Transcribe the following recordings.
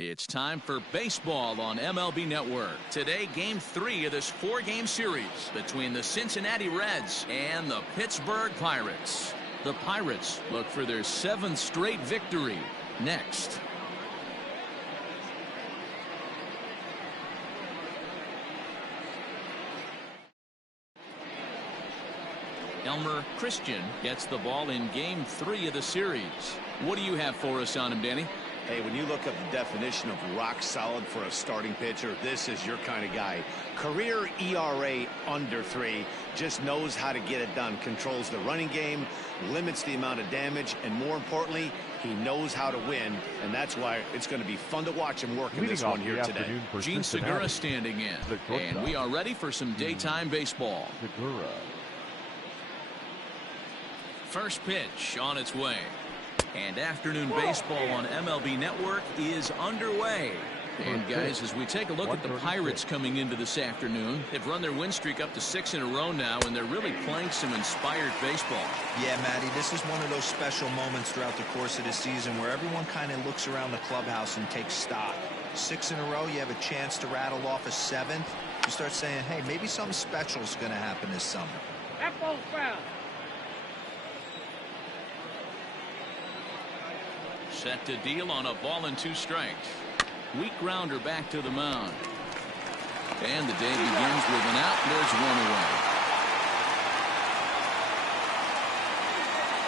It's time for baseball on MLB Network. Today, Game 3 of this 4-game series between the Cincinnati Reds and the Pittsburgh Pirates. The Pirates look for their 7th straight victory next. Elmer Christian gets the ball in Game 3 of the series. What do you have for us on him, Danny? Hey, when you look up the definition of rock solid for a starting pitcher, this is your kind of guy. Career ERA under 3, just knows how to get it done, controls the running game, limits the amount of damage, and more importantly, he knows how to win, and that's why it's going to be fun to watch him work in this one here today. Gene Segura standing in, and we are ready for some daytime baseball. First pitch on its way. And afternoon baseball on MLB Network is underway. And guys, as we take a look at the Pirates coming into this afternoon, they've run their win streak up to 6 in a row now, and they're really playing some inspired baseball. Yeah, Matty, this is one of those special moments throughout the course of the season where everyone kind of looks around the clubhouse and takes stock. 6 in a row, you have a chance to rattle off a 7th. You start saying, hey, maybe something special is going to happen this summer. That ball's foul. Set to deal on a ball and 2 strikes. Weak grounder back to the mound. And the day begins with an out. There's 1 away.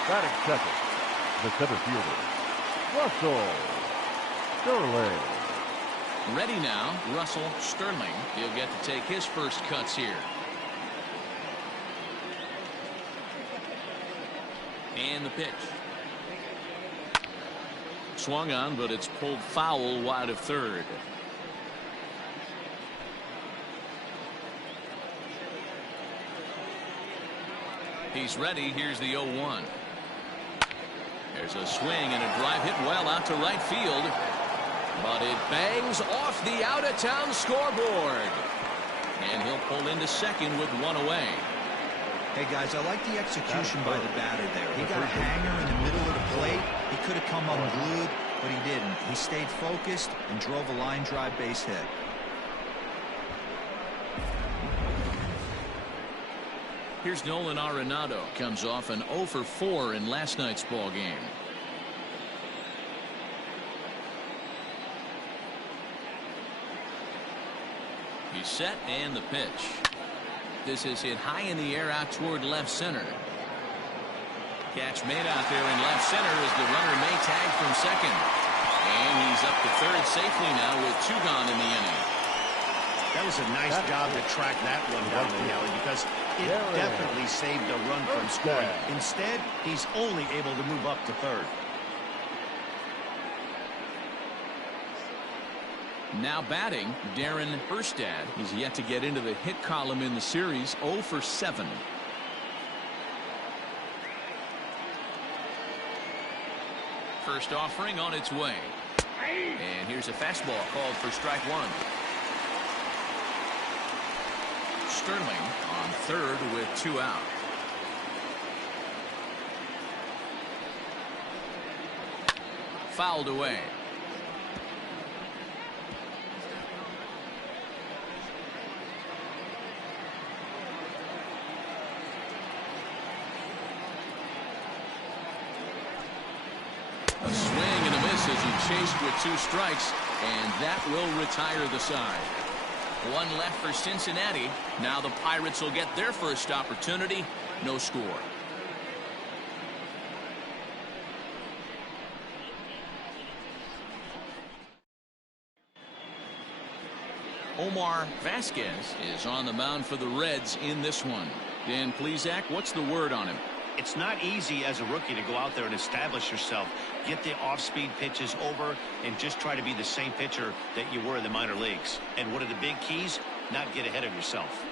Batting second, the center fielder, Russell Sterling. Ready now, Russell Sterling. He'll get to take his first cuts here. And the pitch. Swung on, but it's pulled foul wide of third. He's ready. Here's the 0-1. There's a swing and a drive hit well out to right field. But it bangs off the out-of-town scoreboard. And he'll pull into second with 1 away. Hey, guys, I like the execution by the batter there. He got a hanger in the middle of the plate. He could have come unglued, but he didn't. He stayed focused and drove a line drive base hit. Here's Nolan Arenado. Comes off an 0 for 4 in last night's ball game. He's set, and the pitch. This is hit high in the air out toward left center. Catch made out there in left center as the runner may tag from second. And he's up to third safely now with 2 gone in the inning. That was a nice job to track that one down the alley because it definitely saved a run from scoring. Instead, he's only able to move up to third. Now batting, Darren Erstad. He's yet to get into the hit column in the series, 0 for 7. First offering on its way. And here's a fastball called for strike 1. Sterling on third with 2 out. Fouled away. A swing and a miss as he chased with 2 strikes, and that will retire the side. 1 left for Cincinnati. Now the Pirates will get their first opportunity. No score. Omar Vasquez is on the mound for the Reds in this one. Dan Plesac, what's the word on him? It's not easy as a rookie to go out there and establish yourself, get the off-speed pitches over, and just try to be the same pitcher that you were in the minor leagues. And one of the big keys, not get ahead of yourself.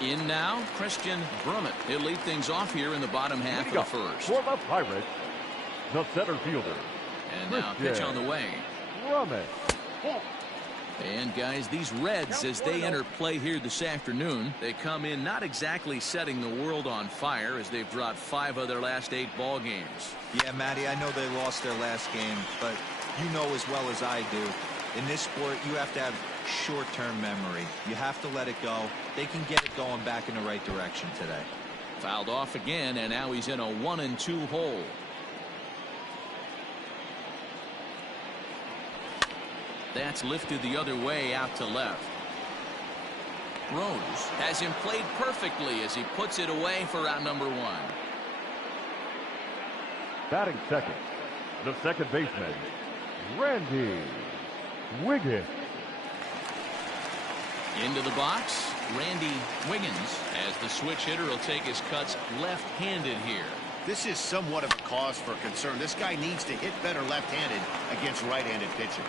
In now, Christian Brummett. He'll lead things off here in the bottom half of the first. For the Pirates, the center fielder. And now pitch on the way. Brummett. And guys, these Reds, as they enter play here this afternoon, they come in not exactly setting the world on fire as they've dropped 5 of their last 8 ball games. Yeah, Matty, I know they lost their last game, but You know as well as I do, in this sport, you have to have short-term memory. You have to let it go. They can get it going back in the right direction today. Fouled off again, and now he's in a 1-2 hole. That's lifted the other way out to left. Rose has him played perfectly as he puts it away for out number 1. Batting second, the second baseman, Randy Wiggins. Into the box, Randy Wiggins, as the switch hitter will take his cuts left-handed here. This is somewhat of a cause for concern. This guy needs to hit better left-handed against right-handed pitching.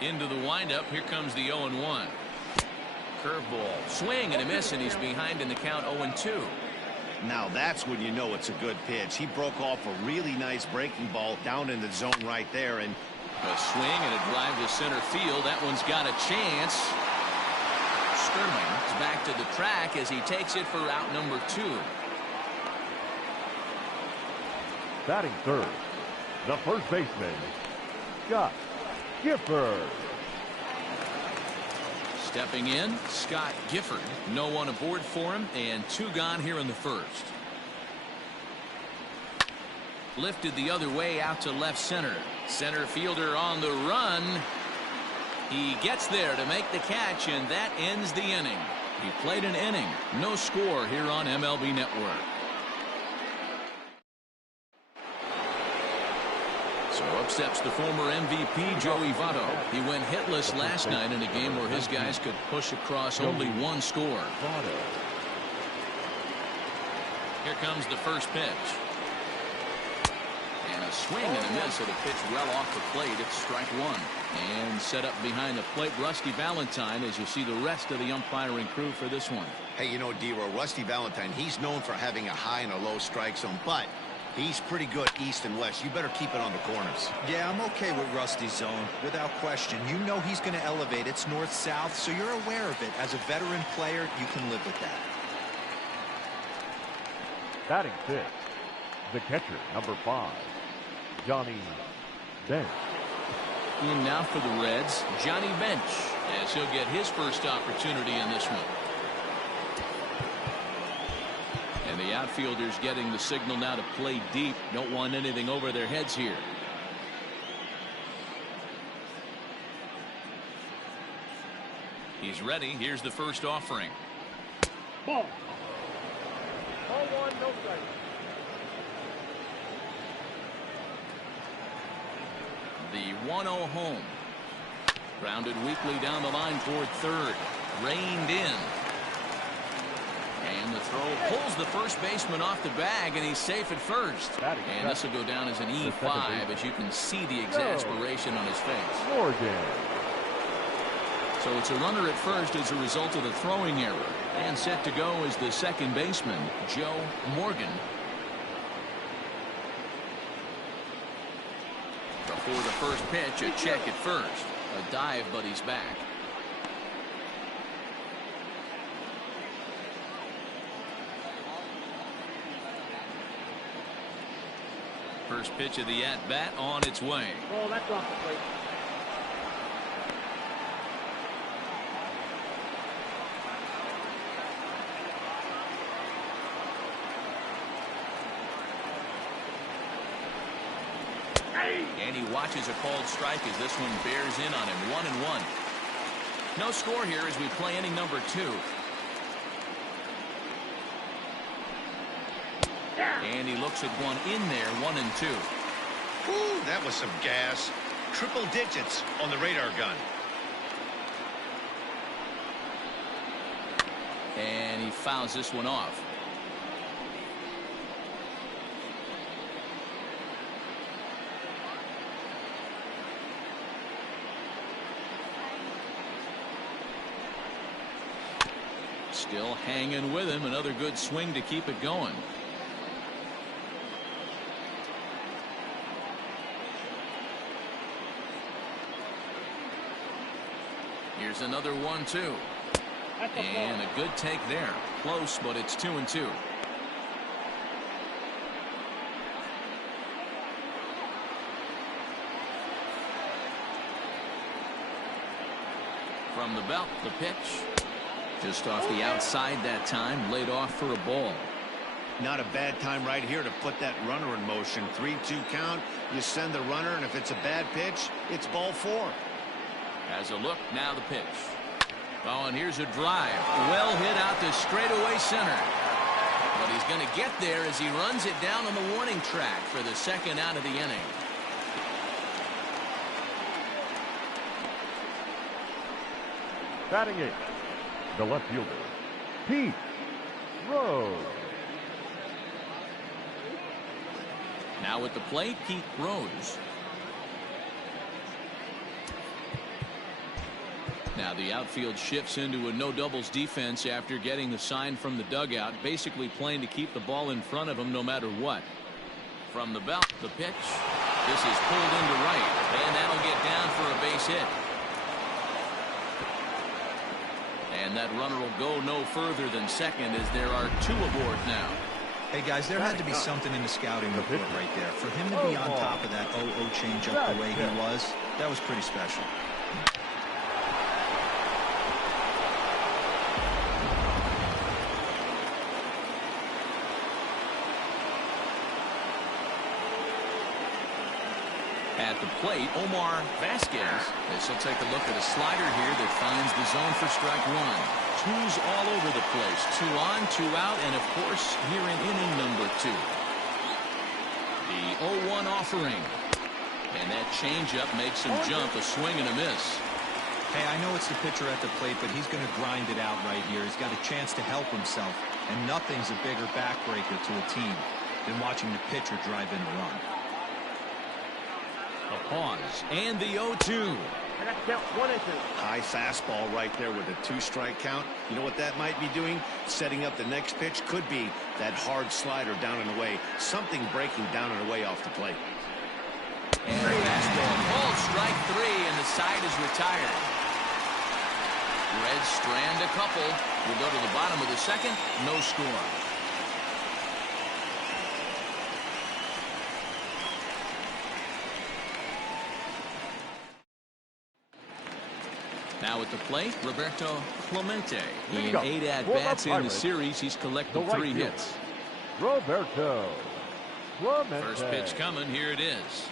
Into the windup, here comes the 0-1. Curveball, swing and a miss, and he's behind in the count 0-2. Now that's when you know it's a good pitch. He broke off a really nice breaking ball down in the zone right there, and a swing and a drive to center field. That one's got a chance. Sterling is back to the track as he takes it for out number 2. Batting third, the first baseman, Scott Gifford. Stepping in, Scott Gifford. No one aboard for him, and 2 gone here in the first. Lifted the other way out to left center. Center fielder on the run. He gets there to make the catch, and that ends the inning. He played an inning. No score here on MLB Network. So up steps the former MVP Joey Votto. He went hitless last night in a game where his guys could push across only 1 score. Here comes the first pitch. And a swing and a miss at a pitch well off the plate. It's strike 1. And set up behind the plate, Rusty Valentine, as you see the rest of the umpiring crew for this one. hey, you know, D-Row, Rusty Valentine, he's known for having a high and a low strike zone, but he's pretty good east and west. You better keep it on the corners. Yeah, I'm okay with Rusty's zone, without question. You know he's going to elevate. It's north-south, so you're aware of it. As a veteran player, you can live with that. Batting fifth, the catcher, number 5, Johnny Bench. In now for the Reds, Johnny Bench, as he'll get his first opportunity in this one. And the outfielders getting the signal now to play deep. Don't want anything over their heads here. He's ready. Here's the first offering. Ball. Ball 1, no strike. The 1-0 home. Grounded weakly down the line toward third. Reined in. And the throw pulls the first baseman off the bag, and he's safe at first. And this will go down as an E5, as you can see the exasperation on his face. Morgan. So it's a runner at first as a result of the throwing error. And set to go is the second baseman, Joe Morgan. Before the first pitch, a check at first. A dive, but he's back. First pitch of the at-bat on its way. Oh, that's off the plate. And he watches a called strike as this one bears in on him. 1-1. No score here as we play inning number 2. And he looks at one in there, 1-2. Ooh, that was some gas. Triple digits on the radar gun. And he fouls this one off. Still hanging with him. Another good swing to keep it going. Here's another 1-2. And a good take there. Close, but it's 2-2. From the belt, the pitch. Just off the outside that time, laid off for a ball. Not a bad time right here to put that runner in motion. 3-2 count. You send the runner, and if it's a bad pitch, it's ball 4. As a look, now the pitch. Oh, and here's a drive. Well hit out to straightaway center. But he's going to get there as he runs it down on the warning track for the second out of the inning. Batting 8, the left fielder, Pete Rose. Now at the plate, Pete Rose. Now the outfield shifts into a no doubles defense after getting the sign from the dugout, basically playing to keep the ball in front of him no matter what. From the belt, the pitch. This is pulled into right, and that'll get down for a base hit. And that runner will go no further than second as there are 2 aboard now. Hey, guys, there had to be something in the scouting report right there. For him to be on top of that 0-0 changeup the way he was, that was pretty special. At the plate, Omar Vasquez. This will take a look at a slider here that finds the zone for strike 1. 2s all over the place. 2 on, 2 out, and of course here in inning number 2. The 0-1 offering. And that changeup makes him jump, a swing and a miss. Hey, I know it's the pitcher at the plate, but he's going to grind it out right here. He's got a chance to help himself, and nothing's a bigger backbreaker to a team than watching the pitcher drive in a run. A pause, and the 0-2. High fastball right there with a 2-strike count. You know what that might be doing? Setting up the next pitch. Could be that hard slider down and away. Something breaking down and away off the plate. And a fastball called strike 3, and the side is retired. Reds strand a couple. We'll go to the bottom of the second. No score. Now at the plate, Roberto Clemente. In 8 at-bats in the series, he's collected 3 hits. Roberto Clemente. First pitch coming, here it is.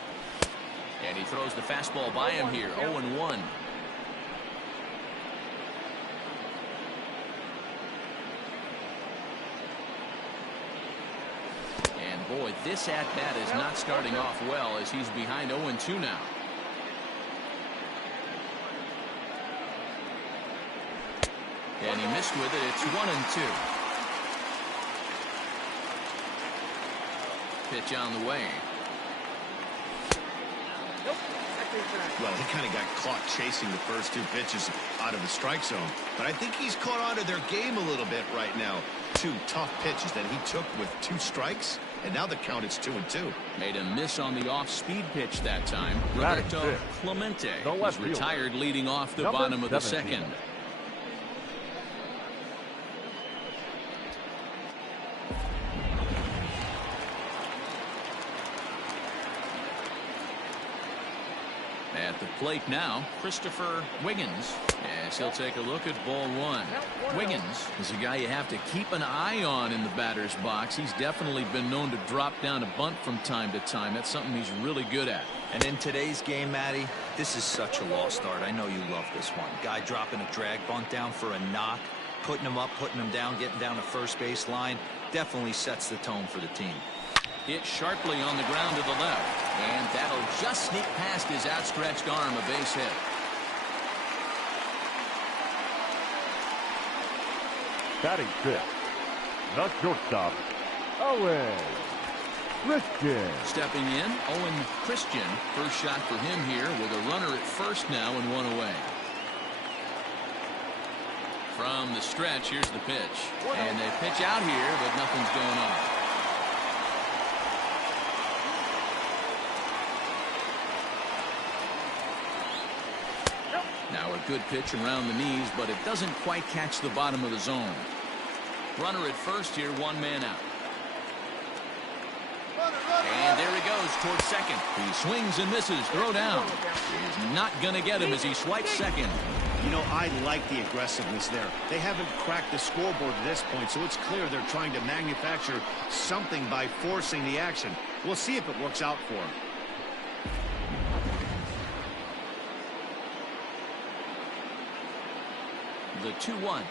And he throws the fastball by him here, 0-1. And boy, this at-bat is not starting off well as he's behind 0-2 now. And he missed with it. It's 1-2. Pitch on the way. Well, he kind of got caught chasing the first 2 pitches out of the strike zone. But I think he's caught on to their game a little bit right now. 2 tough pitches that he took with 2 strikes. And now the count is 2-2. Made a miss on the off-speed pitch that time. Roberto Clemente was retired leading off the bottom of the second. At the plate now, Christopher Wiggins, as he'll take a look at ball 1. Wiggins is a guy you have to keep an eye on in the batter's box. He's definitely been known to drop down a bunt from time to time. That's something he's really good at. And in today's game, Matty, this is such a lost art. I know you love this one. Guy dropping a drag bunt down for a knock, putting him up, putting him down, getting down the first base line, definitely sets the tone for the team. Hit sharply on the ground to the left. And that'll just sneak past his outstretched arm, a base hit. Batting 5th, the shortstop, Owen Christian. Stepping in, Owen Christian. First shot for him here with a runner at first now and 1 away. From the stretch, here's the pitch. And they pitch out here, but nothing's going on. Now a good pitch around the knees, but it doesn't quite catch the bottom of the zone. Runner at first here, 1 man out. And there he goes towards second. He swings and misses. Throw down. He's not going to get him as he swipes second. You know, I like the aggressiveness there. They haven't cracked the scoreboard at this point, so it's clear they're trying to manufacture something by forcing the action. We'll see if it works out for them. The 2-1.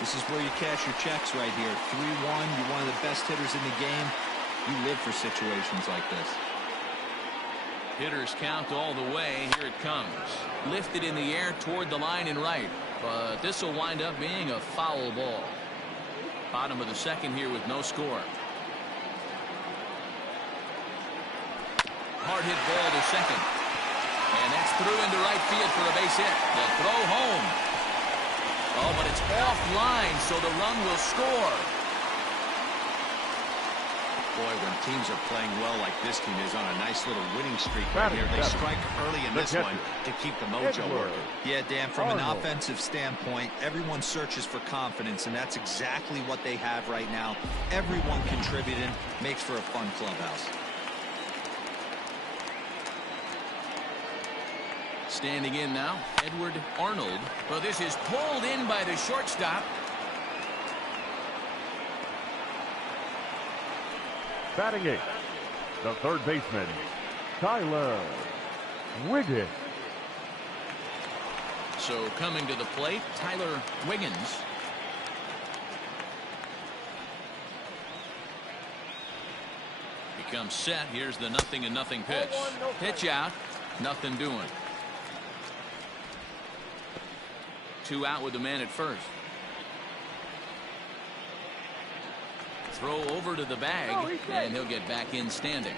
This is where you cash your checks right here. 3-1. You're one of the best hitters in the game. You live for situations like this. Hitters count all the way. Here it comes. Lifted in the air toward the line and right. But this will wind up being a foul ball. Bottom of the second here with no score. Hard hit ball to second. And that's through into right field for a base hit. The throw home. Oh, but it's offline, so the run will score. Boy, when teams are playing well like this team is on a nice little winning streak right here, they strike early in this one to keep the mojo working. Yeah, Dan, from an offensive standpoint, everyone searches for confidence, and that's exactly what they have right now. Everyone contributing makes for a fun clubhouse. Standing in now, Edward Arnold. Well, this is pulled in by the shortstop. Batting eighth, the third baseman, Tyler Wiggins. So coming to the plate, Tyler Wiggins. Becomes set. Here's the 0-0 pitch. Pitch out. Nothing doing. 2 out with the man at first. Throw over to the bag, and he'll get back in standing.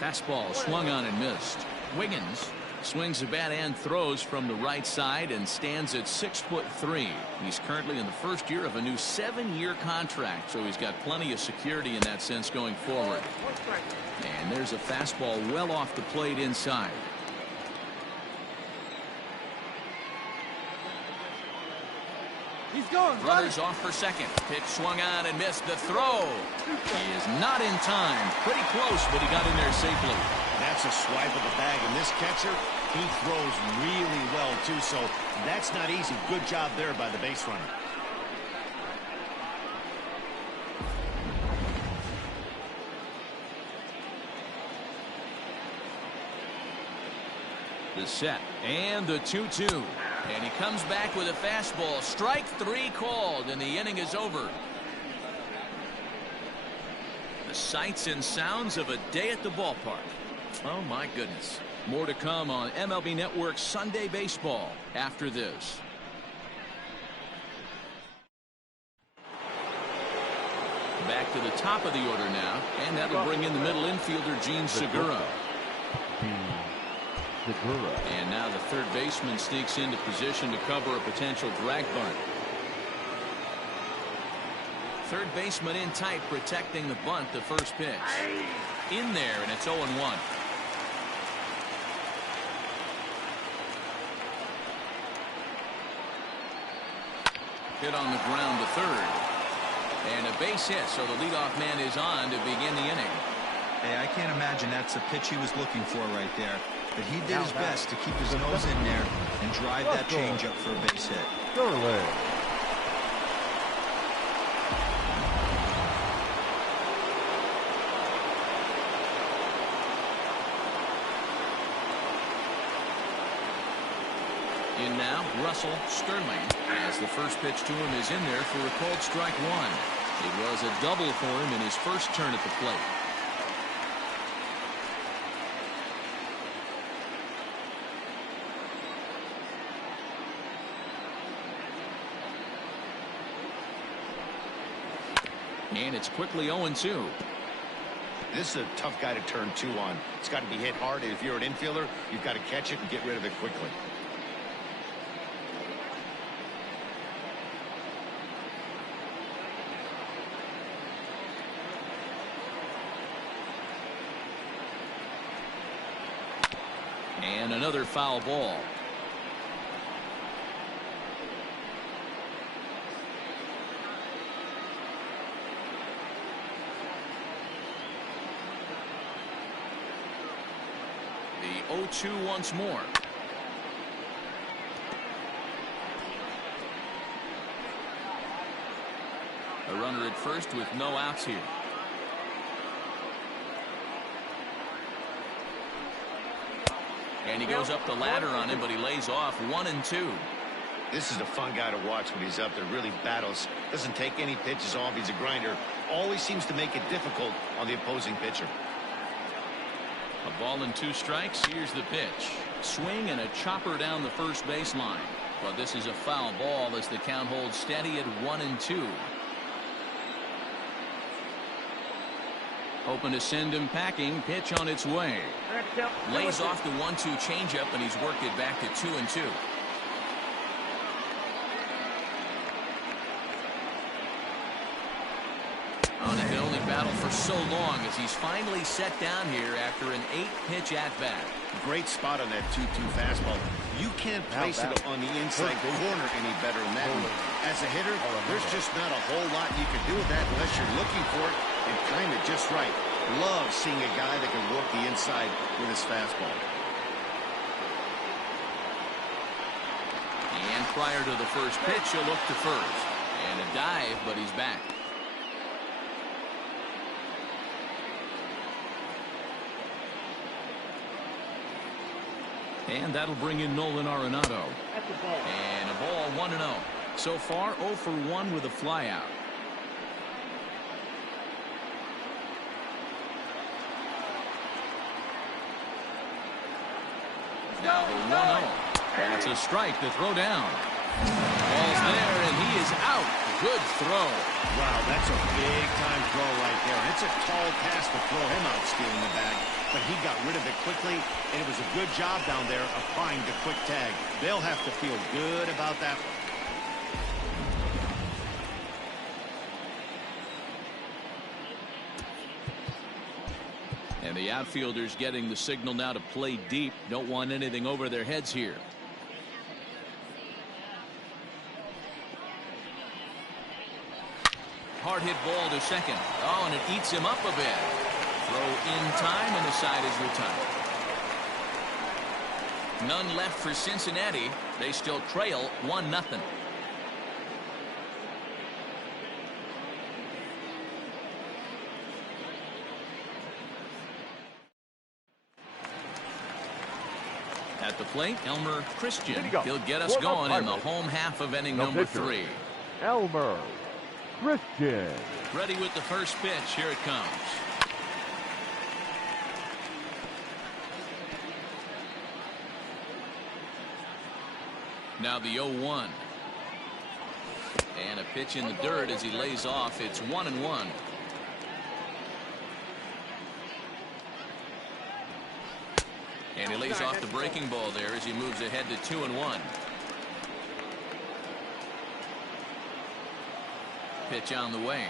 Fastball swung on and missed. Wiggins swings the bat and throws from the right side and stands at 6'3". He's currently in the first year of a new 7-year contract, so he's got plenty of security in that sense going forward. And there's a fastball well off the plate inside. He's going. Runners off for second. Pitch swung on and missed. The throw. He is not in time. Pretty close, but he got in there safely. That's a swipe of the bag, and this catcher, he throws really well too, so that's not easy. Good job there by the base runner. The set and the 2-2. And he comes back with a fastball. Strike 3 called, and the inning is over. The sights and sounds of a day at the ballpark. Oh, my goodness. More to come on MLB Network Sunday Baseball after this. Back to the top of the order now, and that'll bring in the middle infielder, Gene Segura. And now the third baseman sneaks into position to cover a potential drag bunt. Third baseman in tight, protecting the bunt, the first pitch. In there, and it's 0-1. Hit on the ground to third. And a base hit, so the leadoff man is on to begin the inning. Hey, I can't imagine that's the pitch he was looking for right there. But he did his best to keep his nose in there and drive that changeup for a base hit. Sterling. In now, Russell Sterling, as the first pitch to him is in there for a called strike 1. It was a double for him in his first turn at the plate. And it's quickly 0-2. This is a tough guy to turn 2 on. It's got to be hit hard, and if you're an infielder, you've got to catch it and get rid of it quickly. And another foul ball. 0-2 once more. A runner at first with no outs here. And he goes up the ladder on him, but he lays off 1-2. This is a fun guy to watch when he's up there. Really battles. Doesn't take any pitches off. He's a grinder. Always seems to make it difficult on the opposing pitcher. A ball and 2 strikes. Here's the pitch. Swing and a chopper down the first baseline. But this is a foul ball as the count holds steady at 1-2. Hoping to send him packing. Pitch on its way. Lays off the 1-2 changeup, and he's worked it back to 2-2. Oh, they can only battle for so long as he's finally set down here after an 8-pitch at-bat. Great spot on that 2-2 fastball. You can't place it on the inside corner any better than that. As a hitter, there's just not a whole lot you can do with that unless you're looking for it and time it just right. Love seeing a guy that can work the inside with his fastball. And prior to the first pitch, he'll look to first. And a dive, but he's back. And that'll bring in Nolan Arenado. And a ball 1-0. So far 0 for 1 with a flyout. Now the 1-0. And it's a strike to throw down. Ball's there, and he is out. Good throw. Wow, that's a big-time throw right there. And it's a tall pass to throw him out stealing the bag. But he got rid of it quickly, and it was a good job down there applying the quick tag. They'll have to feel good about that one. And the outfielders getting the signal now to play deep. Don't want anything over their heads here. Hard hit ball to second. Oh, and it eats him up a bit. Throw in time, and the side is retired. None left for Cincinnati. They still trail 1-0. At the plate, Elmer Christian. He'll get us going in the home half of inning number 3. Elmer Christian. Ready with the first pitch. Here it comes. Now the 0-1. And a pitch in the dirt as he lays off. It's 1-1. And he lays off the breaking ball there as he moves ahead to 2-1. Pitch on the way.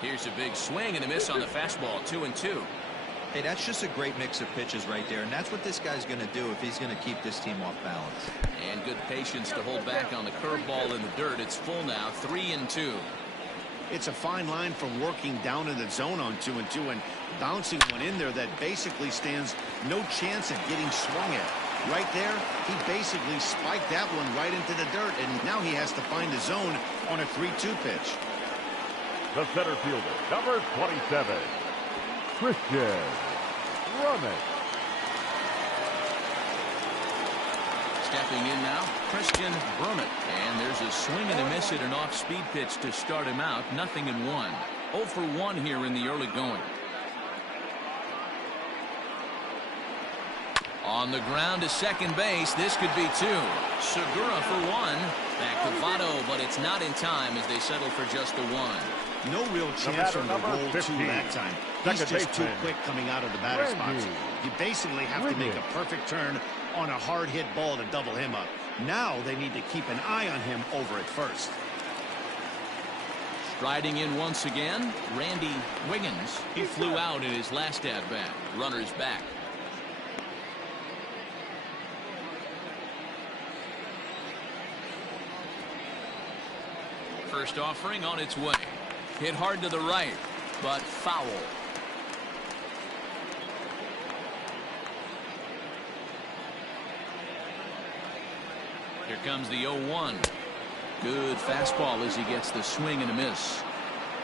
Here's a big swing and a miss on the fastball. 2-2. Hey, that's just a great mix of pitches right there, and that's what this guy's going to do if he's going to keep this team off balance. And good patience to hold back on the curveball in the dirt. It's full now. 3-2. It's a fine line from working down in the zone on 2-2 and bouncing one in there that basically stands no chance of getting swung at. Right there, he basically spiked that one right into the dirt, and now he has to find the zone on a 3-2 pitch. The center fielder, number 27, Christian Brummett. Stepping in now, Christian Brummett. And there's a swing and a miss at an off-speed pitch to start him out. 0-1. 0 for 1 here in the early going. On the ground to second base. This could be 2. Segura for 1. Back to Votto, but it's not in time as they settle for just the 1. No real chance from the roll 2 that time. He's just too quick coming out of the batter spots. You basically have to make a perfect turn on a hard hit ball to double him up. Now they need to keep an eye on him over at first. Striding in once again, Randy Wiggins. He flew out in his last at-bat. Runners back. First offering on its way. Hit hard to the right, but foul. Here comes the 0-1. Good fastball as he gets the swing and a miss.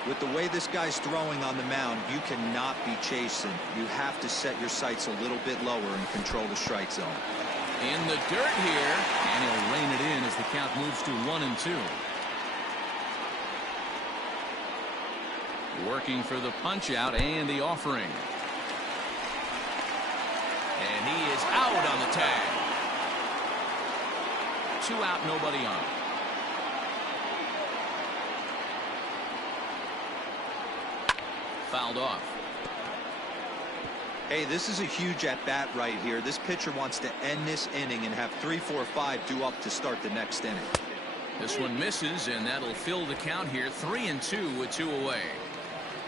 With the way this guy's throwing on the mound, you cannot be chasing. You have to set your sights a little bit lower and control the strike zone. In the dirt here, and he'll rein it in as the count moves to 1-2. Working for the punch out and the offering. And he is out on the tag. 2 out, nobody on. Fouled off. Hey, this is a huge at-bat right here. This pitcher wants to end this inning and have 3, 4, 5 due up to start the next inning. This one misses, and that'll fill the count here. 3-2 with 2 away.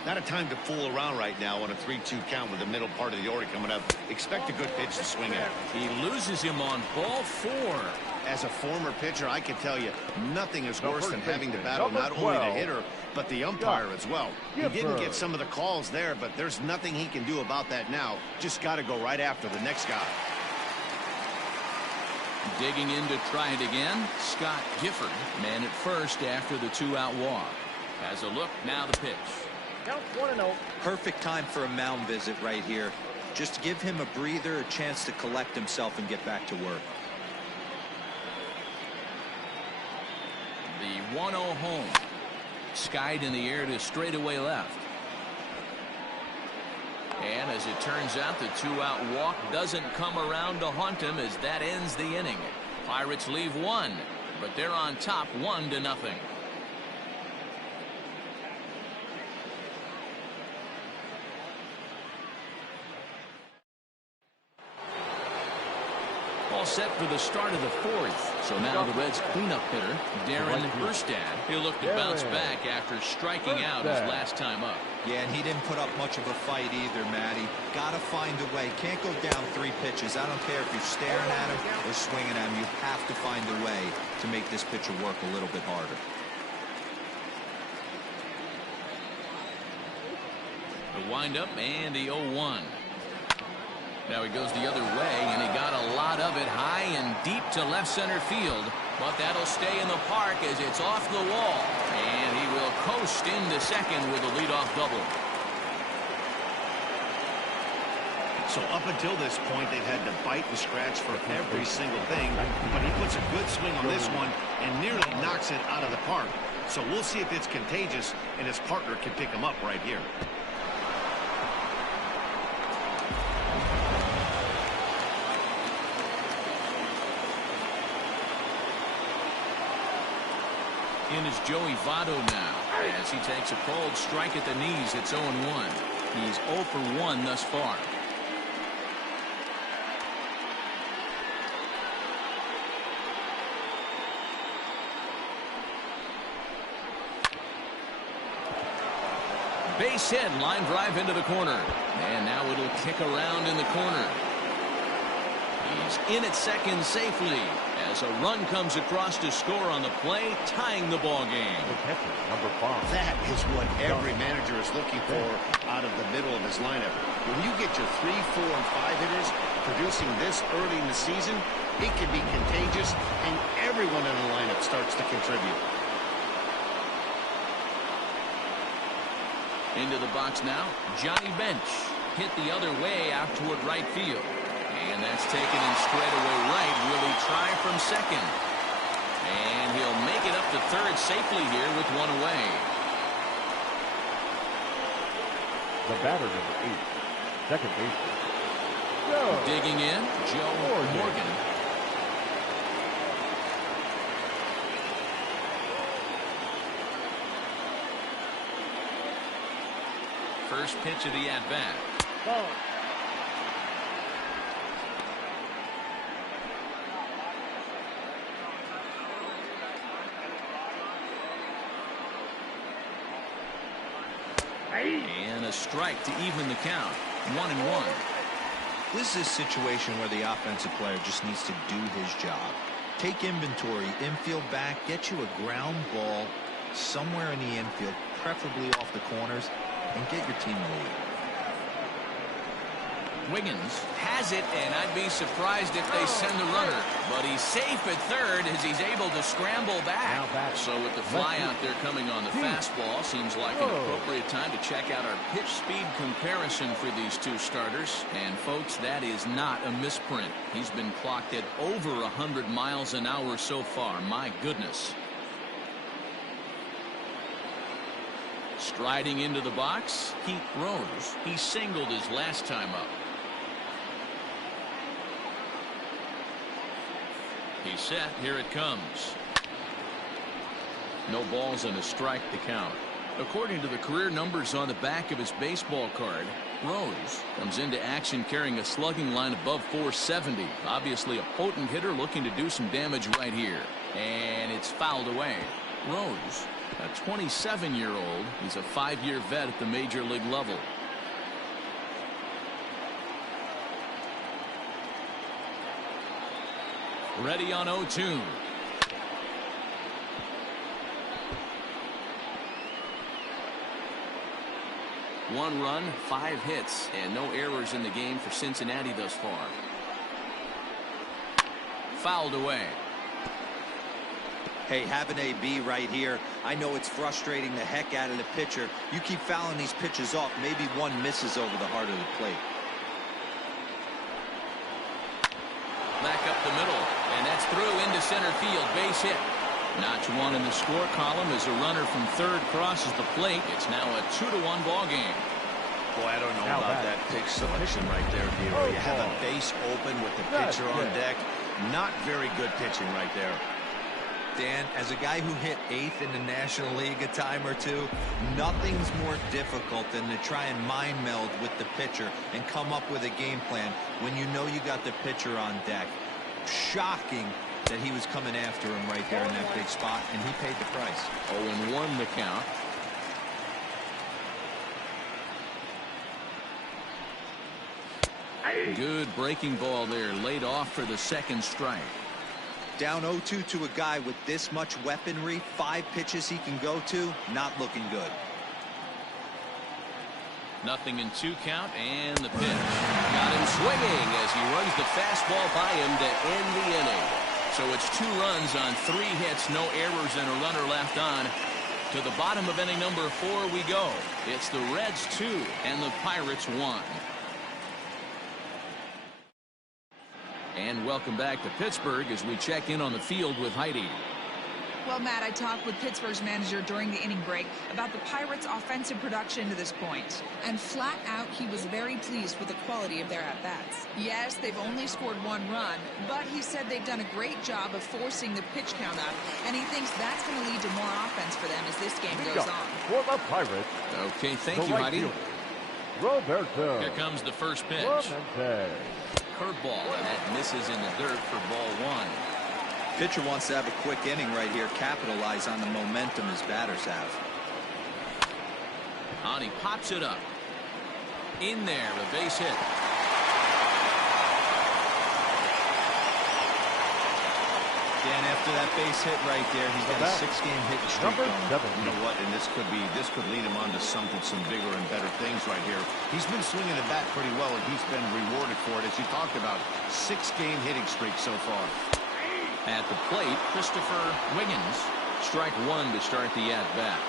Not a time to fool around right now on a 3-2 count with the middle part of the order coming up. Expect a good pitch to swing at. He loses him on ball 4. As a former pitcher, I can tell you nothing is worse than having to battle not only the hitter but the umpire as well. He didn't get some of the calls there, but there's nothing he can do about that now. Just got to go right after the next guy. Digging in to try it again, Scott Gifford, man at first after the 2-out walk. Has a look, now the pitch. Count 1-0. Perfect time for a mound visit right here. Just give him a breather, a chance to collect himself and get back to work. The 1-0 home. Skied in the air to straightaway left. And as it turns out, the 2-out walk doesn't come around to haunt him as that ends the inning. Pirates leave 1, but they're on top 1-0. All set for the start of the 4th. So now the Reds cleanup hitter, Darren Erstad. He'll look to bounce back after striking out his last time up. Yeah, and he didn't put up much of a fight either, Matty. Got to find a way. Can't go down 3 pitches. I don't care if you're staring at him or swinging at him. You have to find a way to make this pitcher work a little bit harder. The windup and the 0-1. Now he goes the other way, and he got a lot of it high and deep to left center field. But that'll stay in the park as it's off the wall. And he will coast into second with a leadoff double. So up until this point, they've had to bite and scratch for every single thing. But he puts a good swing on this one and nearly knocks it out of the park. So we'll see if it's contagious and his partner can pick him up right here. In is Joey Votto now as he takes a cold strike at the knees. It's 0-1. He's 0 for 1 thus far. Base hit, line drive into the corner. And now it'll kick around in the corner. He's in at second safely as a run comes across to score on the play, tying the ball game. Number 5. That is what every manager is looking for out of the middle of his lineup. When you get your 3, 4, and 5 hitters producing this early in the season, it can be contagious, and everyone in the lineup starts to contribute. Into the box now, Johnny Bench. Hit the other way out toward right field. And that's taken in straightaway right. Will he try from second? And he'll make it up to third safely here with 1 away. The batter, number 8. Second baseman. Joe. Digging in, Joe Morgan. First pitch of the at-bat. Ball. And a strike to even the count. 1-1. This is a situation where the offensive player just needs to do his job. Take inventory, infield back, get you a ground ball somewhere in the infield, preferably off the corners, and get your team a lead. Wiggins has it, and I'd be surprised if they send the runner. But he's safe at third as he's able to scramble back. So with the fly out there coming on the fastball, seems like an appropriate time to check out our pitch speed comparison for these two starters. And folks, that is not a misprint. He's been clocked at over 100 miles an hour so far. My goodness. Striding into the box, Pete Rose. He singled his last time up. He's set. Here it comes. No balls and a strike to count. According to the career numbers on the back of his baseball card, Rose comes into action carrying a slugging line above 470. Obviously a potent hitter looking to do some damage right here. And it's fouled away. Rose, a 27-year-old, he's a 5-year vet at the major league level. Ready on 0-2. One run, 5 hits, and no errors in the game for Cincinnati thus far. Fouled away. Hey, have an AB right here. I know it's frustrating the heck out of the pitcher. You keep fouling these pitches off, maybe one misses over the heart of the plate. Back up the middle, and that's through into center field. Base hit. Notch one in the score column as a runner from third crosses the plate. It's now a 2-1 ball game. Boy, I don't know about that pitch selection right there, Hero. You have a base open with the pitcher on deck. Not very good pitching right there. Dan, as a guy who hit 8th in the National League a time or two, nothing's more difficult than to try and mind meld with the pitcher and come up with a game plan when you know you got the pitcher on deck. Shocking that he was coming after him right there in that big spot, and he paid the price. 0-1 the count. Good breaking ball there, laid off for the second strike. Down 0-2 to a guy with this much weaponry, 5 pitches he can go to, not looking good. 0-2 count, and the pitch. Got him swinging as he runs the fastball by him to end the inning. So it's 2 runs on 3 hits, no errors, and a runner left on. To the bottom of inning number 4 we go. It's the Reds 2 and the Pirates 1. And welcome back to Pittsburgh as we check in on the field with Heidi. Well, Matt, I talked with Pittsburgh's manager during the inning break about the Pirates' offensive production to this point. And flat out, he was very pleased with the quality of their at-bats. Yes, they've only scored 1 run, but he said they've done a great job of forcing the pitch count up, and he thinks that's going to lead to more offense for them as this game goes on. For the Pirates. Okay, thank you, Heidi. Roberto. Here comes the first pitch. Curveball, and that misses in the dirt for ball 1. Pitcher wants to have a quick inning right here, capitalize on the momentum his batters have. On, he pops it up. In there, a base hit. Dan, after that base hit right there, he's got a 6-game hit streak going. You know what? And this could lead him on to some bigger and better things right here. He's been swinging the bat pretty well, and he's been rewarded for it, as you talked about. 6-game hitting streak so far. At the plate, Christopher Wiggins. Strike 1 to start the at-bat.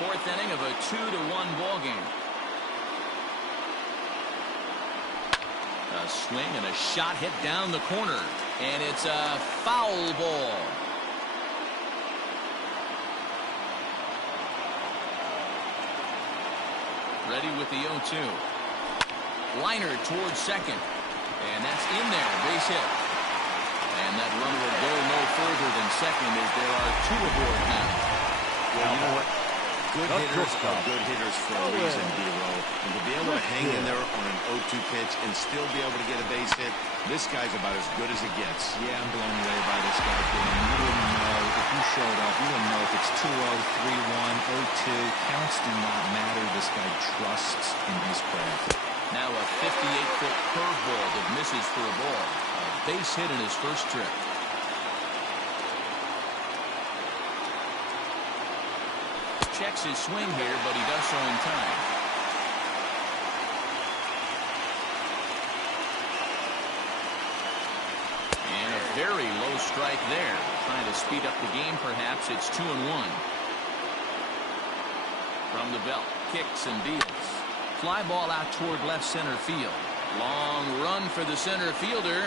4th inning of a 2-1 ball game. A swing and a shot hit down the corner. And it's a foul ball. Ready with the 0-2. Liner towards second. And that's in there. Base hit. And that runner will go no further than second as there are 2 aboard now. Well, you know what? Good hitters are good hitters for a reason, Hero. And to be able to hang in there on an 0-2 pitch and still be able to get a base hit, this guy's about as good as it gets. Yeah, I'm blown away by this guy, Dan. You wouldn't know if you showed up. You wouldn't know if it's 2-0, 3-1, 0-2. Counts do not matter. This guy trusts in his craft. Now a 58-foot curveball that misses for a ball. A base hit in his first trip. Checks his swing here, but he does so in time. Very low strike there. Trying to speed up the game, perhaps. It's 2-1. From the belt, kicks and deals. Fly ball out toward left center field. Long run for the center fielder.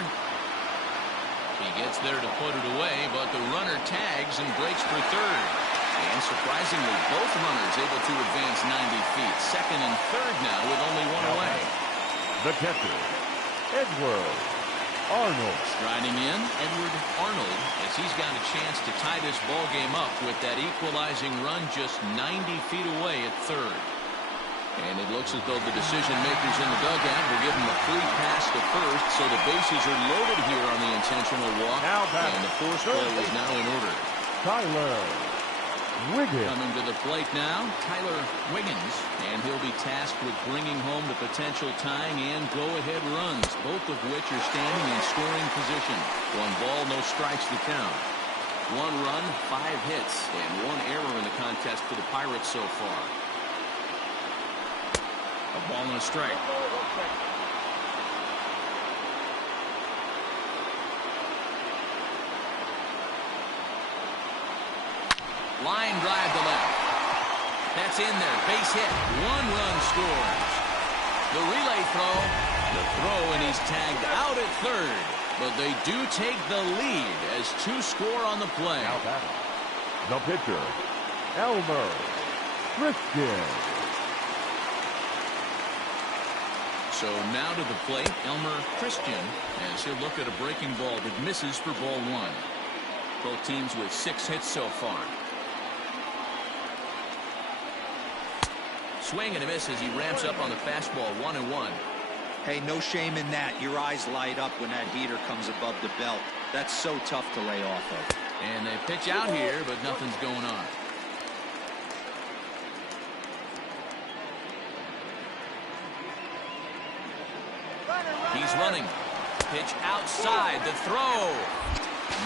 He gets there to put it away, but the runner tags and breaks for third. And surprisingly, both runners able to advance 90 feet. Second and third now with only one away. The catcher, Edward Arnold. Striding in, Edward Arnold, as he's got a chance to tie this ball game up with that equalizing run just 90 feet away at third. And it looks as though the decision makers in the dugout will give him a free pass to first, so the bases are loaded here on the intentional walk. And the force play is now in order. Tyler Wiggins. Coming to the plate now, Tyler Wiggins, and he'll be tasked with bringing home the potential tying and go-ahead runs, both of which are standing in scoring position. 1 ball, no strikes to count. 1 run, 5 hits, and 1 error in the contest for the Pirates so far. A ball and a strike. Line drive to left. That's in there. Base hit. 1 run scores. The relay throw. The throw, and he's tagged out at third. But they do take the lead as 2 score on the play. Now batting, the pitcher, Elmer Christian. So now to the plate, Elmer Christian, as he'll look at a breaking ball that misses for ball 1. Both teams with 6 hits so far. Swing and a miss as he ramps up on the fastball. 1-1. Hey, no shame in that. Your eyes light up when that heater comes above the belt. That's so tough to lay off of. And they pitch out here, but nothing's going on. He's running. Pitch outside. The throw.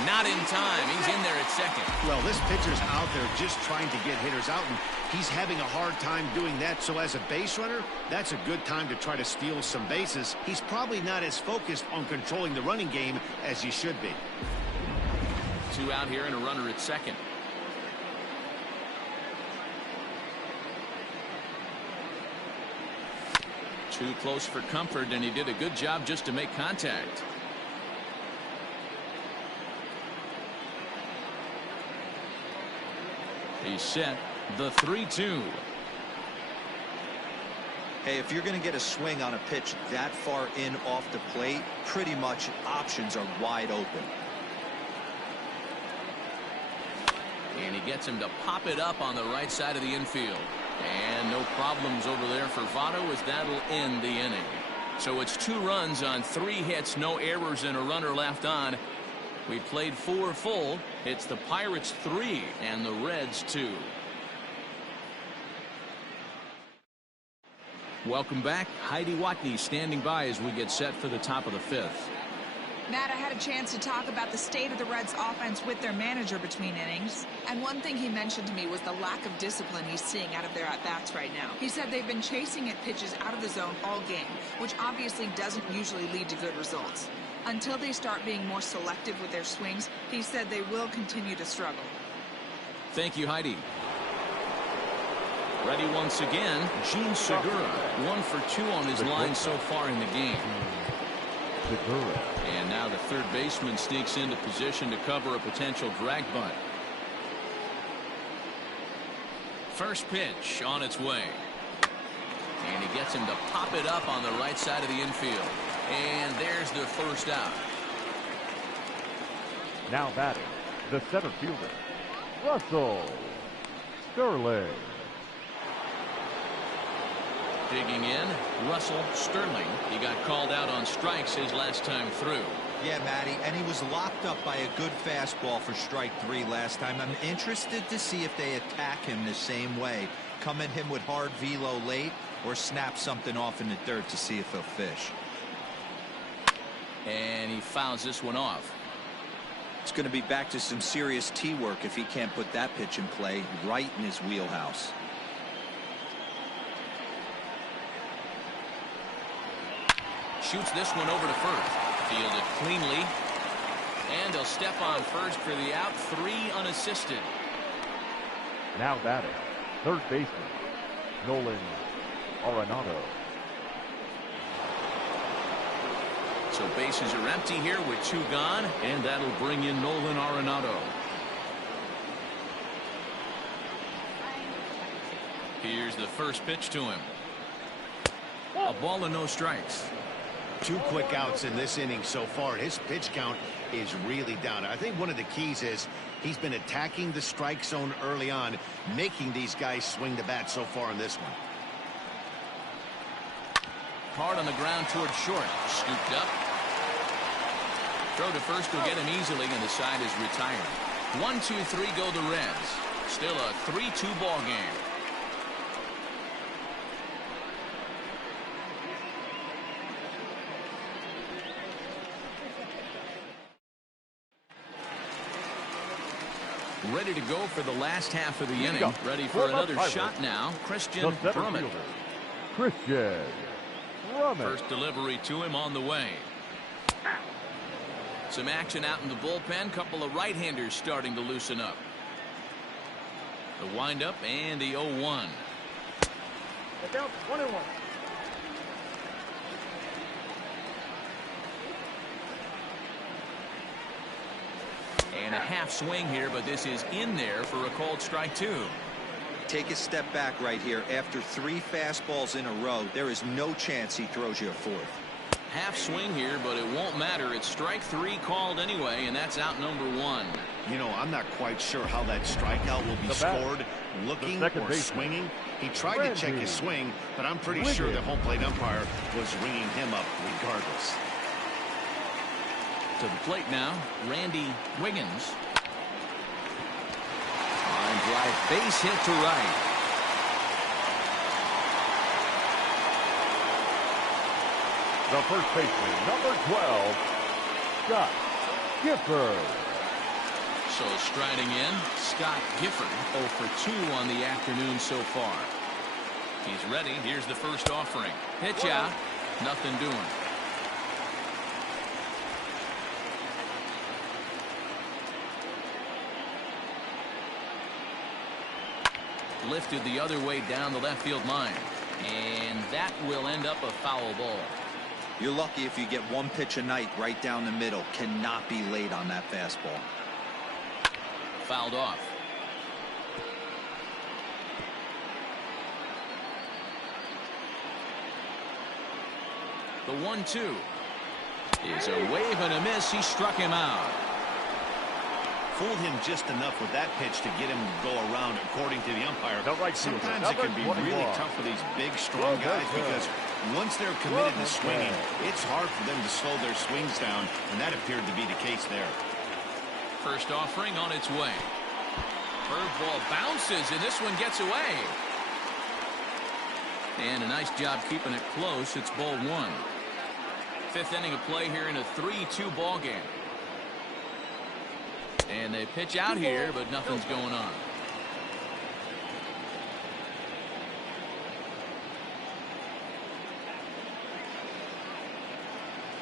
Not in time. He's in there at second. Well, this pitcher's out there just trying to get hitters out, and he's having a hard time doing that. So as a base runner, that's a good time to try to steal some bases. He's probably not as focused on controlling the running game as he should be. 2 out here and a runner at second. Too close for comfort, and he did a good job just to make contact. He's set. The 3-2. Hey, if you're going to get a swing on a pitch that far in off the plate, pretty much options are wide open. And he gets him to pop it up on the right side of the infield. And no problems over there for Votto, as that'll end the inning. So it's 2 runs on 3 hits, no errors, and a runner left on. We played 4 full. It's the Pirates 3 and the Reds 2. Welcome back. Heidi Watney standing by as we get set for the top of the 5th. Matt, I had a chance to talk about the state of the Reds offense with their manager between innings. And one thing he mentioned to me was the lack of discipline he's seeing out of their at-bats right now. He said they've been chasing at pitches out of the zone all game, which obviously doesn't usually lead to good results. Until they start being more selective with their swings, he said they will continue to struggle. Thank you, Heidi. Ready once again, Gene Segura. 1 for 2 on his line so far in the game. Segura. And now the third baseman sneaks into position to cover a potential drag bunt. First pitch on its way. And he gets him to pop it up on the right side of the infield. And there's the first out. Now batting, the center fielder, Russell Sterling. Digging in, Russell Sterling. He got called out on strikes his last time through. Yeah, Matty, and he was locked up by a good fastball for strike 3 last time. I'm interested to see if they attack him the same way. Come at him with hard velo late or snap something off in the dirt to see if he'll fish. And he fouls this one off. It's going to be back to some serious tee work if he can't put that pitch in play right in his wheelhouse. Shoots this one over to first. Fielded cleanly. And they'll step on first for the out. 3 unassisted. Now batting, third baseman, Nolan Arenado. So bases are empty here with 2 gone, and that'll bring in Nolan Arenado. Here's the first pitch to him. A ball and no strikes. 2 quick outs in this inning so far. His pitch count is really down. I think one of the keys is he's been attacking the strike zone early on, making these guys swing the bat so far in this one. Hard on the ground towards short. Scooped up. Throw to first will get him easily, and the side is retired. 1-2-3 go the Reds. Still a 3-2 ball game. Ready to go for the last half of the inning. Ready for another shot now. Christian Drummond. Christian Drummond. First delivery to him on the way. Some action out in the bullpen. Couple of right-handers starting to loosen up. The windup and the 0-1. Look out, 1-1. And a half swing here, but this is in there for a called strike 2. Take a step back right here. After 3 fastballs in a row, there is no chance he throws you a 4th. Half swing here, but it won't matter. It's strike 3 called anyway, and that's out number 1. You know, I'm not quite sure how that strikeout will be scored. Looking or swinging. He tried to check his swing, but I'm pretty sure the home plate umpire was ringing him up regardless. To the plate now, Randy Wiggins. Line drive, base hit to right. The first baseman, number 12, Scott Gifford. So striding in, Scott Gifford, 0 for 2 on the afternoon so far. He's ready. Here's the first offering. Pitch out, nothing doing. Lifted the other way down the left field line, and that will end up a foul ball. You're lucky if you get 1 pitch a night right down the middle. Cannot be late on that fastball. Fouled off. The 1-2 is a wave and a miss. He struck him out. Fooled him just enough with that pitch to get him to go around, according to the umpire. Sometimes it number can be 21. really tough for these big, strong guys because once they're committed to swinging, it's hard for them to slow their swings down, and that appeared to be the case there. First offering on its way. Curveball bounces, and this one gets away. And a nice job keeping it close. It's ball 1. 5th inning of play here in a 3-2 ball game. And they pitch out here, but nothing's going on.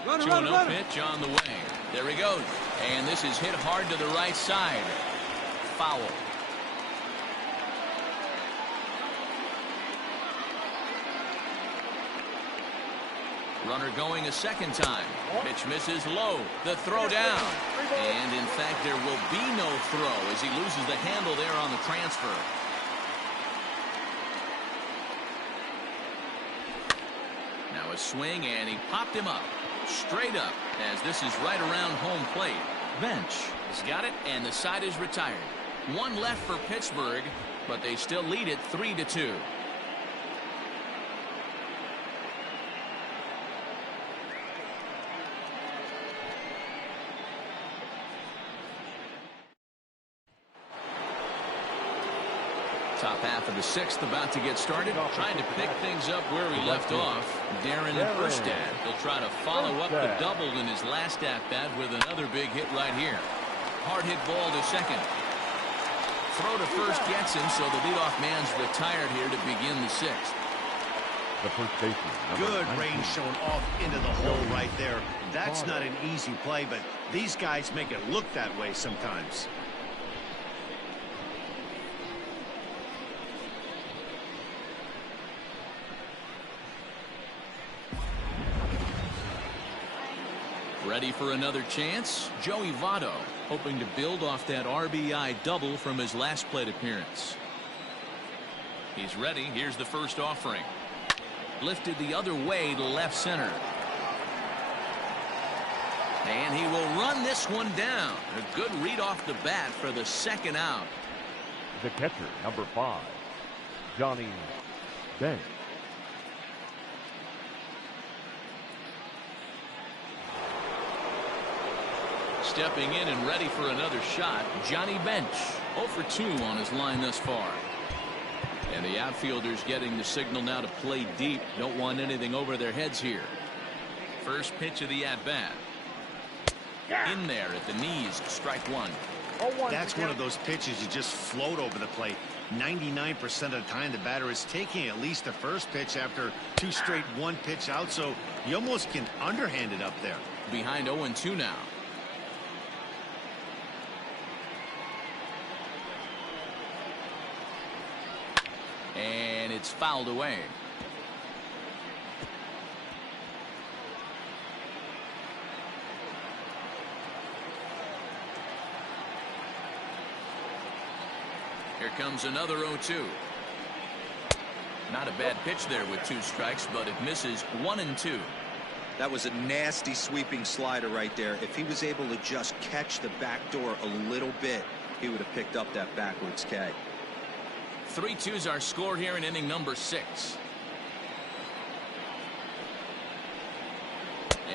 2-0 pitch on the way. There he goes. And this is hit hard to the right side. Foul. Runner going a second time. Pitch misses low. The throw down. And in fact, there will be no throw as he loses the handle there on the transfer. Now a swing, and he popped him up. Straight up, as this is right around home plate. Bench has got it, and the side is retired. 1 left for Pittsburgh, but they still lead it 3-2. Top half of the 6th about to get started. Trying to pick things up where we left off. Darren Erstad. He'll try to follow up the double in his last at-bat with another big hit right here. Hard hit ball to second. Throw to first gets him, so the leadoff man's retired here to begin the 6th. The first baseman. Good range shown off into the hole right there. That's not an easy play, but these guys make it look that way sometimes. Ready for another chance? Joey Votto hoping to build off that RBI double from his last plate appearance. He's ready. Here's the first offering. Lifted the other way to left center. And he will run this one down. A good read off the bat for the second out. The catcher, number 5, Johnny Bench. Stepping in and ready for another shot, Johnny Bench. 0 for 2 on his line thus far. And the outfielders getting the signal now to play deep. Don't want anything over their heads here. First pitch of the at-bat. In there at the knees, strike one. That's one of those pitches you just float over the plate. 99% of the time the batter is taking at least the first pitch after 2 straight 1-pitch out, so you almost can underhand it up there. Behind 0-2 now. And it's fouled away. Here comes another 0-2. Not a bad pitch there with 2 strikes, but it misses 1-2. That was a nasty sweeping slider right there. If he was able to just catch the back door a little bit, he would have picked up that backwards K. 3-2's our score here in inning number 6.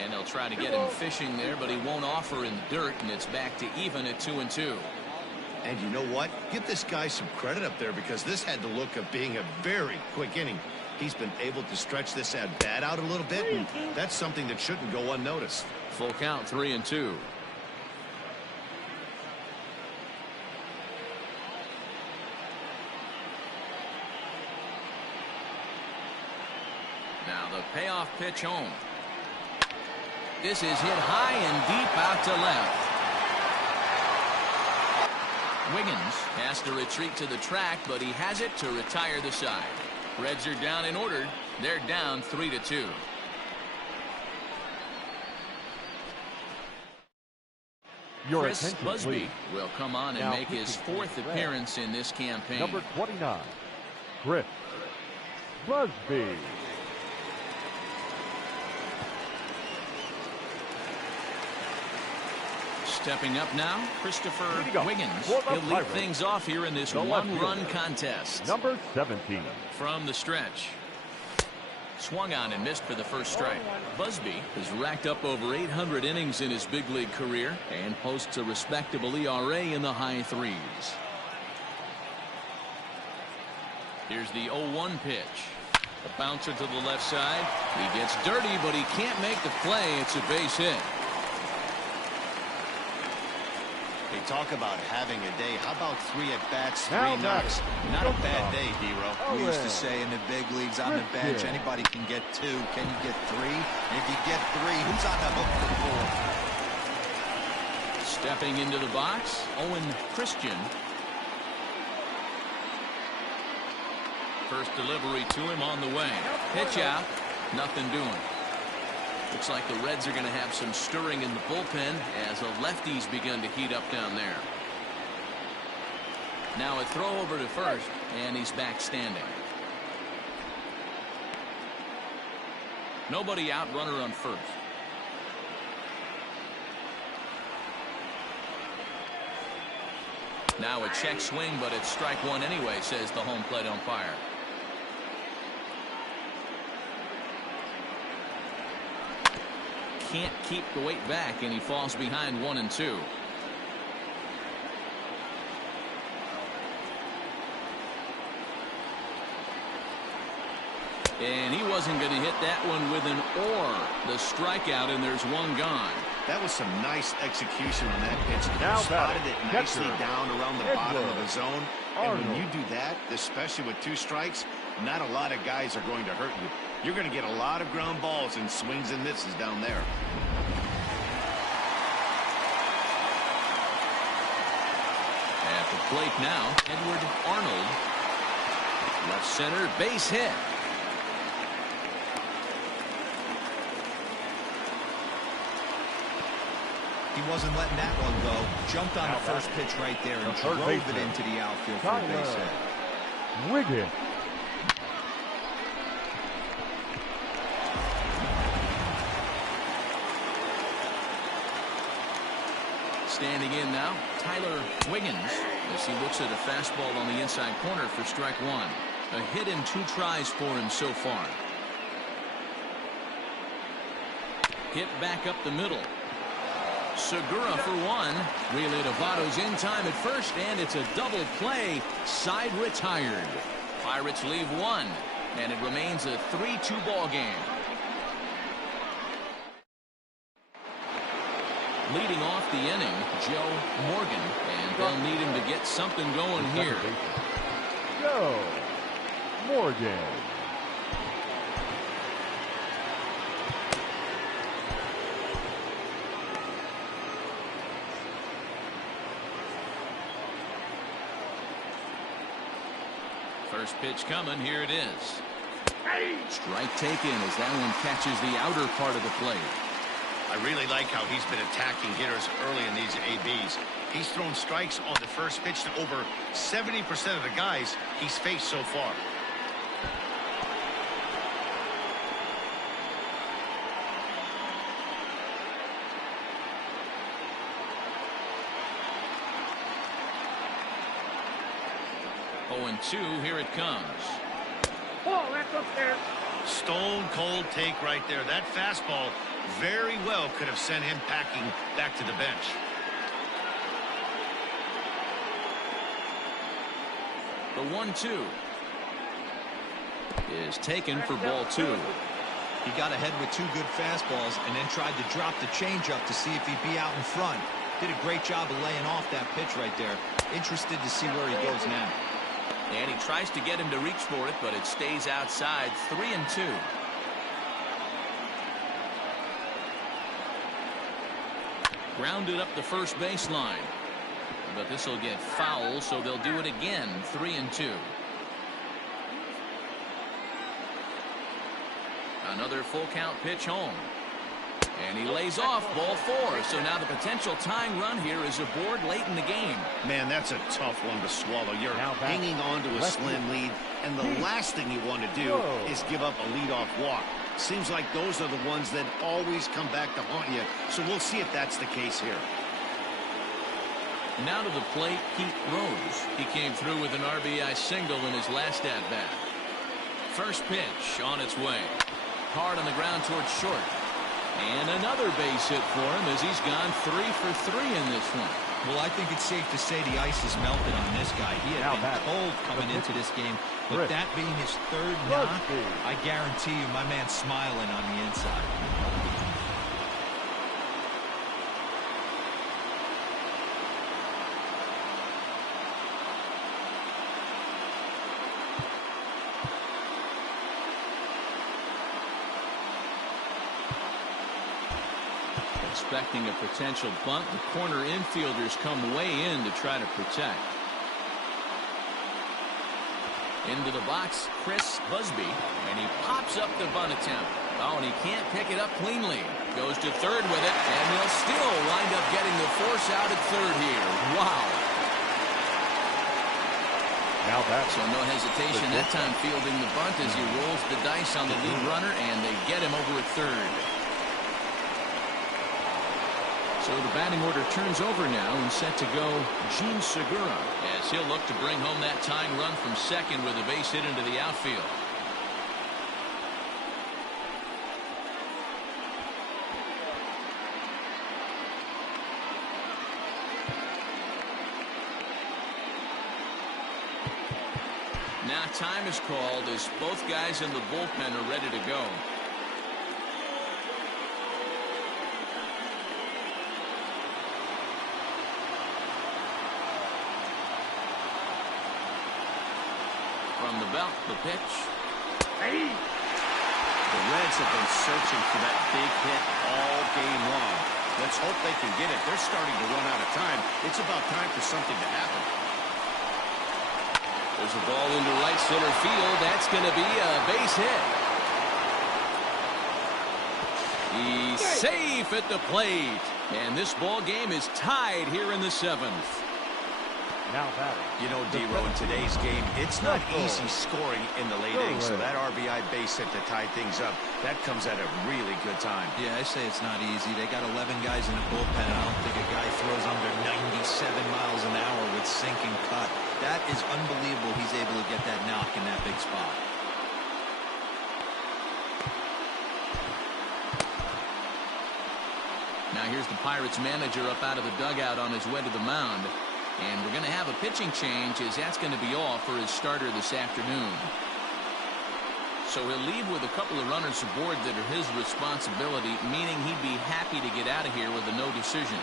And they'll try to get him fishing there, but he won't offer in the dirt, and it's back to even at 2-2. And you know what? Give this guy some credit up there, because this had the look of being a very quick inning. He's been able to stretch this at bat out a little bit, and that's something that shouldn't go unnoticed. Full count, 3-2. Now the payoff pitch home. This is hit high and deep out to left. Wiggins has to retreat to the track, but he has it to retire the side. Reds are down in order. They're down 3-2. Chris Busby will come on and make his 4th appearance in this campaign. Number 29, Chris Busby. Stepping up now, Christopher Wiggins. He'll lead things off here in this one-run contest. Number 17. From the stretch. Swung on and missed for the first strike. Busby has racked up over 800 innings in his big league career and posts a respectable ERA in the high 3s. Here's the 0-1 pitch. A bouncer to the left side. He gets dirty, but he can't make the play. It's a base hit. They talk about having a day. How about 3 at-bats, 3 knocks? Not a bad day, Hero. We used to say in the big leagues on the bench, anybody can get 2. Can you get 3? And if you get 3, who's on the hook for 4? Stepping into the box, Owen Christian. First delivery to him on the way. Pitch out. Nothing doing. Looks like the Reds are going to have some stirring in the bullpen as the lefties begun to heat up down there. Now a throw over to first, and he's back standing. Nobody out, runner on first. Now a check swing, but it's strike one anyway, says the home plate umpire. Can't keep the weight back, and he falls behind 1-2. And he wasn't going to hit that one with an or. The strikeout, and there's one gone. That was some nice execution on that pitch. Now spotted it nicely down around the bottom of the zone. And when you do that, especially with 2 strikes, not a lot of guys are going to hurt you. You're going to get a lot of ground balls and swings and misses down there. At the plate now, Edward Arnold. Left center, base hit. He wasn't letting that one go. Jumped on the first pitch right there and drove it into the outfield for a base hit. Wiggins. Standing in now, Tyler Wiggins, as he looks at a fastball on the inside corner for strike one. A hit in 2 tries for him so far. Hit back up the middle. Segura for one. Relay to Votto's in time at first, and it's a double play. Side retired. Pirates leave 1, and it remains a 3-2 ball game. Leading off the inning, Joe Morgan, and they'll need him to get something going here. Joe Morgan. First pitch coming. Here it is. Strike taken as that one catches the outer part of the plate. I really like how he's been attacking hitters early in these ABs. He's thrown strikes on the first pitch to over 70% of the guys he's faced so far. Oh, and 2, here it comes. Oh, that's up there. Stone cold take right there. That fastball very well could have sent him packing back to the bench. The 1-2 is taken for ball 2. He got ahead with 2 good fastballs and then tried to drop the changeup to see if he'd be out in front. Did a great job of laying off that pitch right there. Interested to see where he goes now. And he tries to get him to reach for it, but it stays outside. 3-2. Grounded up the first baseline. But this will get foul, so they'll do it again. 3-2. Another full count pitch home. And he lays off ball 4. So now the potential tying run here is aboard late in the game. Man, that's a tough one to swallow. You're hanging on to a slim lead, and the last thing you want to do is give up a leadoff walk. Seems like those are the ones that always come back to haunt you. So we'll see if that's the case here. Now to the plate, Pete Rose. He came through with an RBI single in his last at-bat. First pitch on its way. Hard on the ground towards short. And another base hit for him as he's gone 3 for 3 in this one. Well, I think it's safe to say the ice is melted on this guy. He had been cold coming into this game, but that being his 3rd knock, I guarantee you my man's smiling on the inside. Expecting a potential bunt, the corner infielders come way in to try to protect. Into the box, Chris Busby, and he pops up the bunt attempt. Oh, and he can't pick it up cleanly. Goes to third with it, and he'll still wind up getting the force out at third here. Wow. Now back. So no hesitation that time fielding the bunt as he rolls the dice on the lead runner, and they get him over at third. So the batting order turns over now and set to go Gene Segura as he'll look to bring home that tying run from second with a base hit into the outfield. Now time is called as both guys in the bullpen are ready to go. From the belt, the pitch. The Reds have been searching for that big hit all game long. Let's hope they can get it. They're starting to run out of time. It's about time for something to happen. There's a ball into right center field. That's going to be a base hit. He's safe at the plate. And this ball game is tied here in the 7th. Now batting. You know, D-Row, in today's game, it's not easy scoring in the late innings. So that RBI base hit to tie things up, that comes at a really good time. Yeah, I say it's not easy. They got 11 guys in the bullpen. I don't think a guy throws under 97 miles an hour with sinking cut. That is unbelievable. He's able to get that knock in that big spot. Now here's the Pirates manager up out of the dugout on his way to the mound. And we're going to have a pitching change, as that's going to be off for his starter this afternoon. So he'll leave with a couple of runners aboard that are his responsibility, meaning he'd be happy to get out of here with a no decision.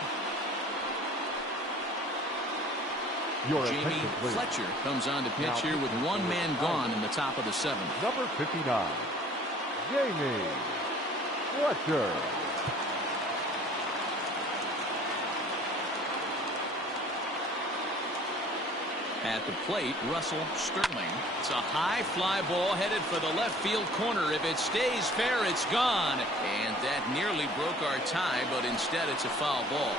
Jamie Fletcher comes on to pitch here with one man gone in the top of the 7th. Number 59, Jamie Fletcher. At the plate, Russell Sterling. It's a high fly ball headed for the left field corner. If it stays fair, it's gone. And that nearly broke our tie, but instead it's a foul ball.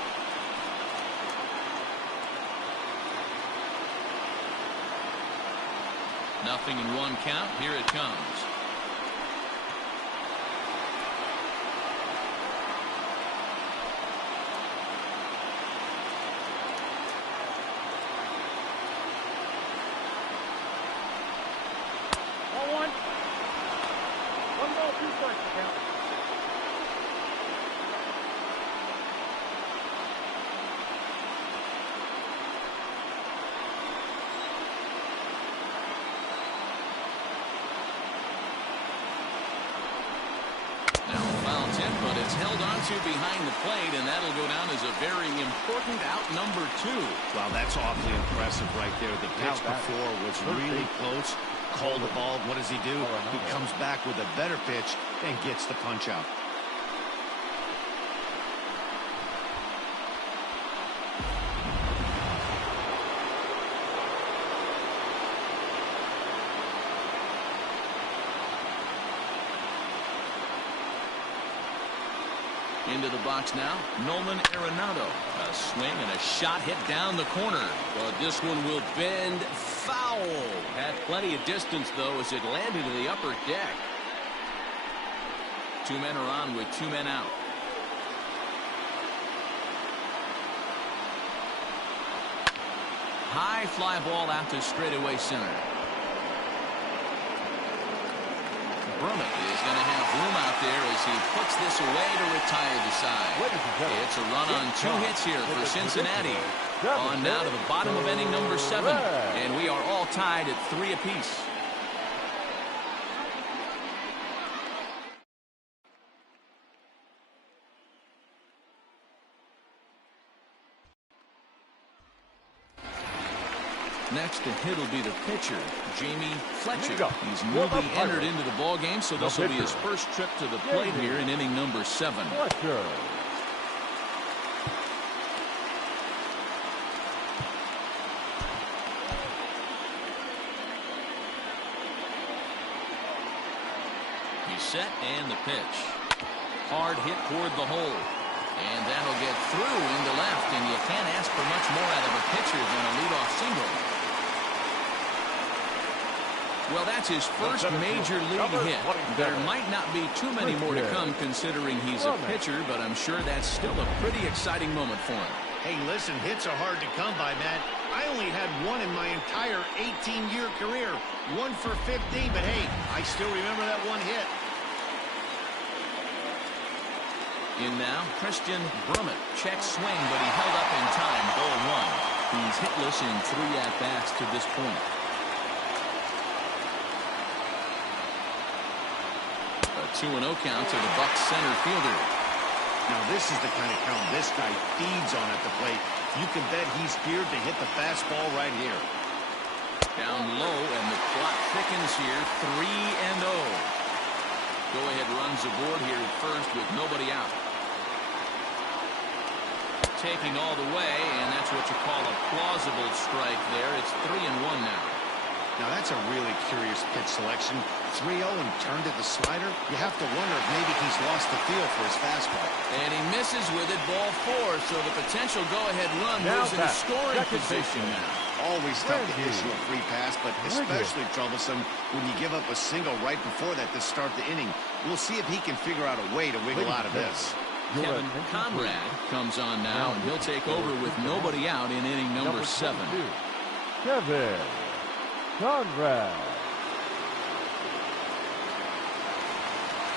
Nothing in one count. Here it comes. But it's held onto behind the plate, and that'll go down as a very important out number 2. Wow, that's awfully impressive right there. The pitch before was really close. Called the ball. What does he do? He comes back with a better pitch and gets the punch out. Into the box now, Nolan Arenado. A swing and a shot hit down the corner. But this one will bend foul. Had plenty of distance, though, as it landed in the upper deck. 2 men are on with 2 men out. High fly ball out to straightaway center. Brummett is going to have room out there as he puts this away to retire the side. It's a run on 2 hits here for Cincinnati. On now to the bottom of inning number 7. And we are all tied at 3 apiece. Next to hit will be the pitcher, Jamie Fletcher. He's newly entered into the ball game, so this will be his first trip to the plate here in inning number 7. Fletcher. He's set and the pitch. Hard hit toward the hole. And that'll get through into left, and you can't ask for much more out of a pitcher than a leadoff single. Well, that's his first major league hit. There might not be too many more to come considering he's a pitcher, but I'm sure that's still a pretty exciting moment for him. Hey, listen, hits are hard to come by, man. I only had one in my entire 18-year career. 1 for 15, but hey, I still remember that one hit. In now, Christian Brummett. Check swing, but he held up in time. Ball 1. He's hitless in 3 at-bats to this point. A 2-0 count to the Bucs center fielder. Now this is the kind of count this guy feeds on at the plate. You can bet he's geared to hit the fastball right here. Down low, and the clock thickens here. 3-0. Go-ahead runs aboard here at first with nobody out. Taking all the way, and that's what you call a plausible strike there. It's 3-1 now. Now that's a really curious pitch selection. 3-0 and turned at the slider. You have to wonder if maybe he's lost the feel for his fastball. And he misses with it, ball 4. So the potential go-ahead run moves into scoring position now. Always tough to issue a free pass, but especially troublesome when you give up a single right before that to start the inning. We'll see if he can figure out a way to wiggle out of this. Kevin Conrad comes on now, and he'll take over with nobody out in inning number 7. Kevin Conrad.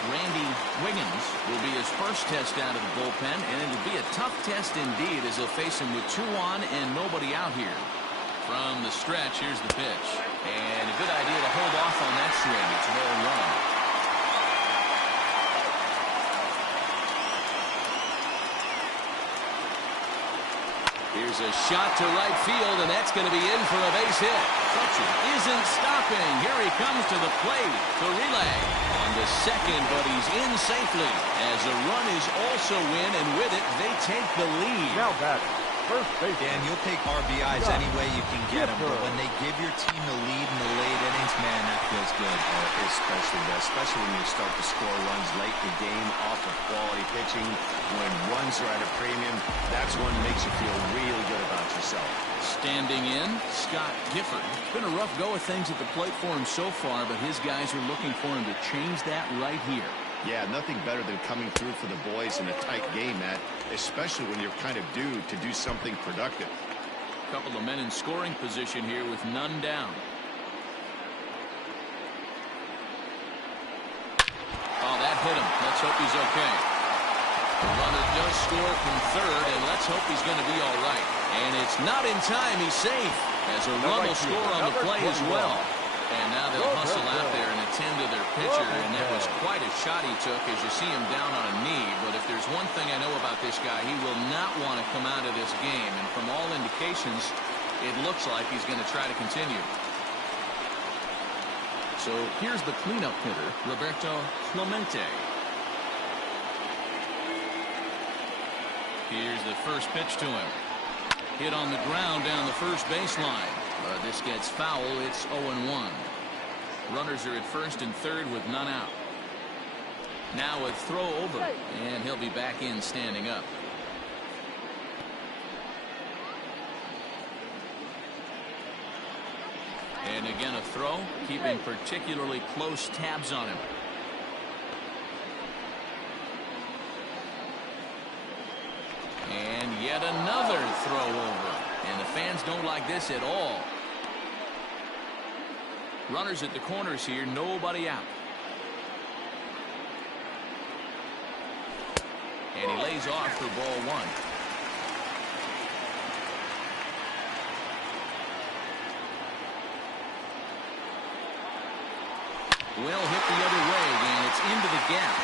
Randy Wiggins will be his first test out of the bullpen, and it'll be a tough test indeed as they'll face him with 2 on and nobody out here. From the stretch, here's the pitch. And a good idea to hold off on that swing. It's ball 1. Here's a shot to right field, and that's going to be in for a base hit. Fletcher isn't stopping. Here he comes to the plate. The relay on the second, but he's in safely as a run is also in, and with it, they take the lead. Now back. First base. Dan, you'll take RBIs any way you can get them, but when they give your team the lead in the late innings, man, that feels good. Especially when you start to score runs late in the game off of quality pitching. When runs are at a premium, that's when it makes you feel really good about yourself. Standing in, Scott Gifford. It's been a rough go of things at the plate for him so far, but his guys are looking for him to change that right here. Yeah, nothing better than coming through for the boys in a tight game, Matt, especially when you're kind of due to do something productive. A couple of men in scoring position here with none down. Oh, that hit him. Let's hope he's okay. The runner does score from third, and let's hope he's going to be all right. And it's not in time. He's safe as a run will score on the play as well. And now they'll hustle out there and attend to their pitcher, and that was quite a shot he took as you see him down on a knee. But if there's one thing I know about this guy, he will not want to come out of this game. And from all indications, it looks like he's going to try to continue. So here's the cleanup hitter, Roberto Clemente. Here's the first pitch to him. Hit on the ground down the first baseline. But this gets foul. It's 0-1. Runners are at first and third with none out. Now a throw over, and he'll be back in standing up. And again a throw, keeping particularly close tabs on him. And yet another throw over. And the fans don't like this at all. Runners at the corners here, nobody out. And he lays off for ball 1. Well hit the other way, and it's into the gap.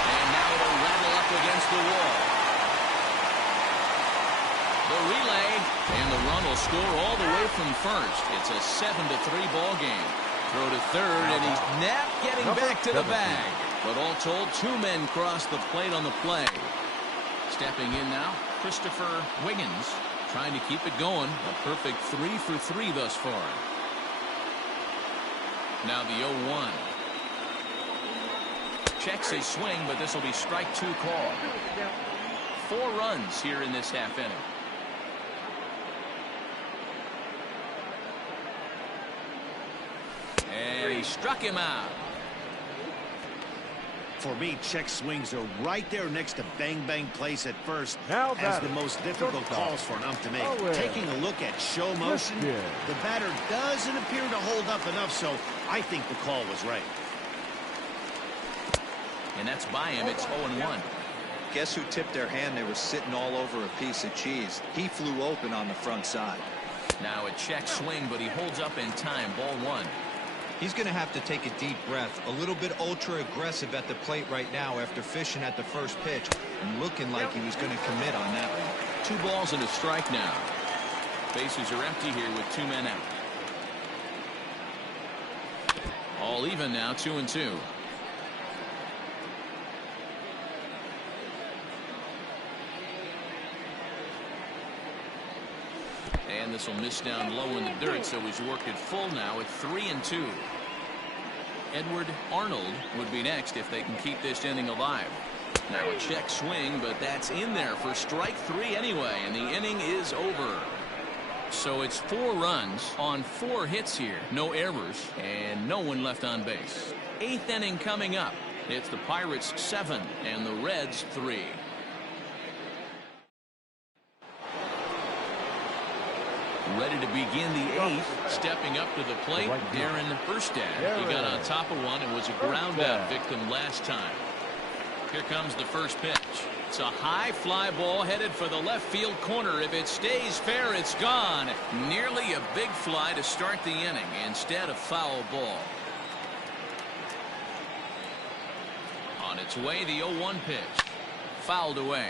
And now it'll rattle up against the wall. The relay, and the run will score all the way from first. It's a 7-3 ball game. Throw to third, and he's not getting back to the bag. But all told, 2 men cross the plate on the play. Stepping in now, Christopher Wiggins, trying to keep it going. A perfect 3 for 3 thus far. Now the 0-1. Checks his swing, but this will be strike 2 call. 4 runs here in this half inning. And he struck him out. For me, check swings are right there next to bang-bang plays at first Now as the most difficult calls for an ump to make. Taking a look at show motion, the batter doesn't appear to hold up enough, so I think the call was right. And that's by him. It's 0-1. Guess who tipped their hand? They were sitting all over a piece of cheese. He flew open on the front side. Now a check swing, but he holds up in time. Ball 1. He's going to have to take a deep breath. A little bit ultra aggressive at the plate right now after fishing at the first pitch and looking like he was going to commit on that one. 2 balls and a strike now. Bases are empty here with 2 men out. All even now, 2-2. And this will miss down low in the dirt, so he's worked it full now at 3-2. Edward Arnold would be next if they can keep this inning alive. Now a check swing, but that's in there for strike 3 anyway, and the inning is over. So it's 4 runs on 4 hits here, no errors, and no one left on base. 8th inning coming up. It's the Pirates 7 and the Reds 3. Ready to begin the 8th. Stepping up to the plate, Darren Erstad. He got on top of one and was a ground out victim last time. Here comes the first pitch. It's a high fly ball headed for the left field corner. If it stays fair, it's gone. Nearly a big fly to start the inning. Instead, a foul ball. On its way, the 0-1 pitch. Fouled away.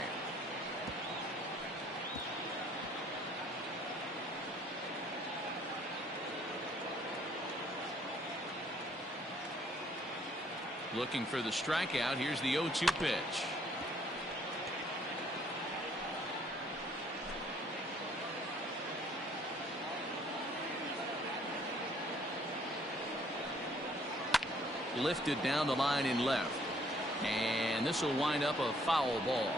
Looking for the strikeout. Here's the 0-2 pitch. Lifted down the line in left. And this will wind up a foul ball.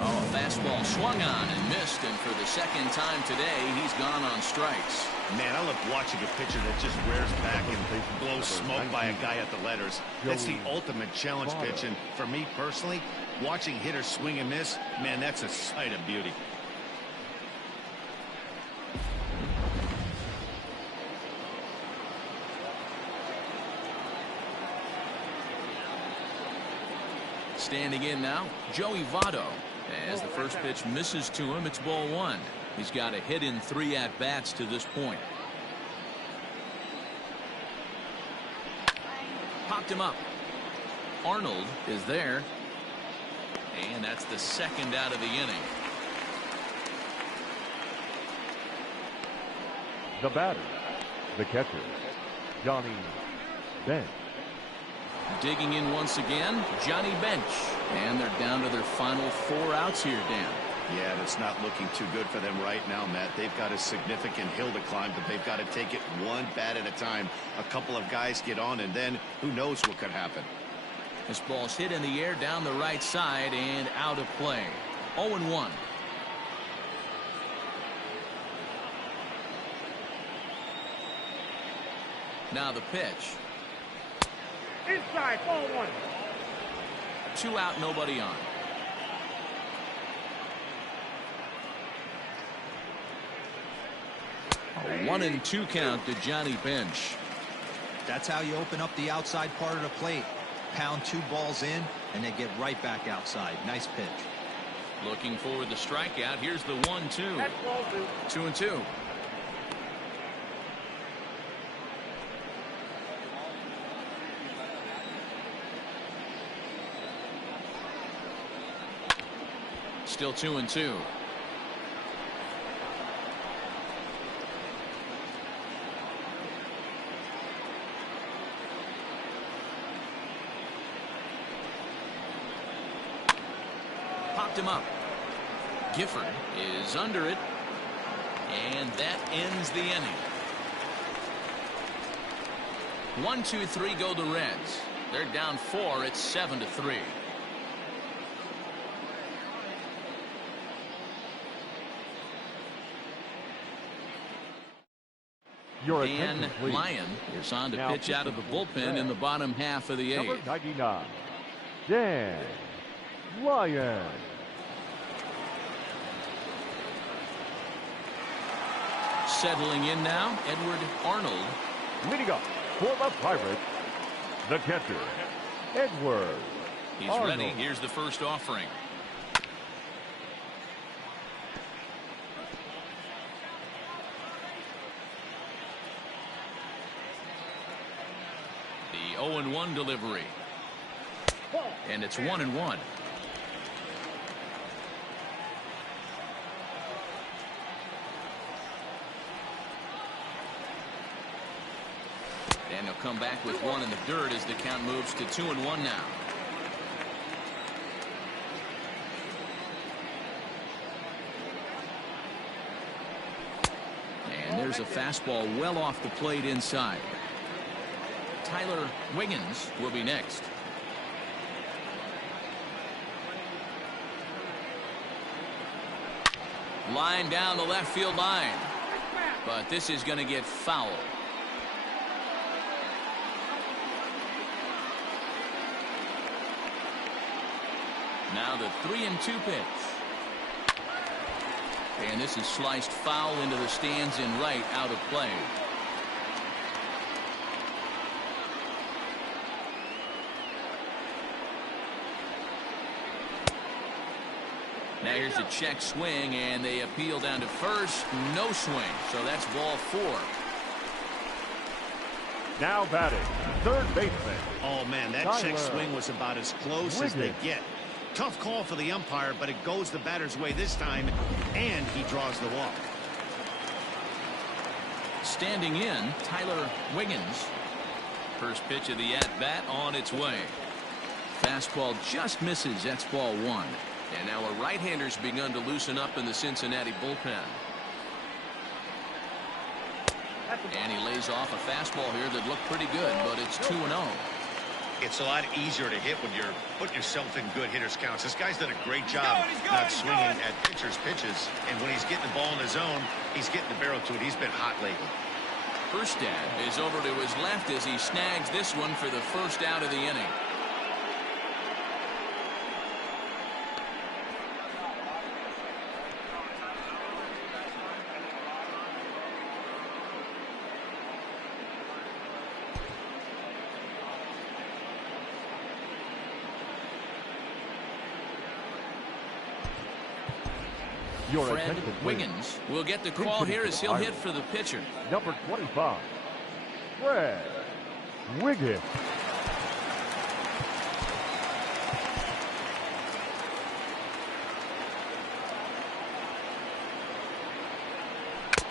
Oh, a fastball swung on and missed, and for the second time today, he's gone on strikes. Man, I love watching a pitcher that just rears back and blows smoke by a guy at the letters. That's the ultimate challenge pitch, and for me personally, watching hitters swing and miss, man, that's a sight of beauty. Standing in now, Joey Votto. As the first pitch misses to him, it's ball 1. He's got a hit in 3 at-bats to this point. Popped him up. Arnold is there. And that's the second out of the inning. The batter, the catcher, Johnny Bench. Digging in once again, Johnny Bench. And they're down to their final 4 outs here, Dan. Yeah, that's not looking too good for them right now, Matt. They've got a significant hill to climb, but they've got to take it one bat at a time. A couple of guys get on, and then who knows what could happen. This ball's hit in the air down the right side and out of play. 0-1. Now the pitch. Inside, ball 1. 2 out, nobody on. A 1-2 count to Johnny Bench. That's how you open up the outside part of the plate. Pound 2 balls in, and they get right back outside. Nice pitch. Looking for the strikeout. Here's the 1-2. That's ball 2. 2-2. Still 2-2. Popped him up. Gifford is under it, and that ends the inning. 1-2-3 go the Reds. They're down 4. It's 7-3. Dan Lyon is on to pitch out of the bullpen in the bottom half of the 8th. Number 99, Dan Lyon. Settling in now, Edward Arnold. Leading up for the Pirates, the catcher, Edward He's Arnold. ready. Here's the first offering. The 0-1 delivery. And it's 1-1. And he'll come back with one in the dirt as the count moves to 2-1 now. And there's a fastball well off the plate inside. Tyler Wiggins will be next. Line down the left field line. But this is going to get foul. Now the 3-2 pitch. And this is sliced foul into the stands in right, out of play. Now here's a check swing, and they appeal down to first. No swing, so that's ball 4. Now batting, third baseman. Oh, man, that check swing was about as close as they get. Tough call for the umpire, but it goes the batter's way this time, and he draws the walk. Standing in, Tyler Wiggins. First pitch of the at-bat on its way. Fastball just misses. That's ball 1. And now a right-hander's begun to loosen up in the Cincinnati bullpen. And he lays off a fastball here that looked pretty good, but it's 2-0. It's a lot easier to hit when you're putting yourself in good hitters counts. This guy's done a great job not swinging at pitchers' pitches. And when he's getting the ball in his zone, he's getting the barrel to it. He's been hot lately. Erstad is over to his left as he snags this one for the first out of the inning. Fred Wiggins will get the call here as he'll hit for the pitcher. Number 25, Fred Wiggins.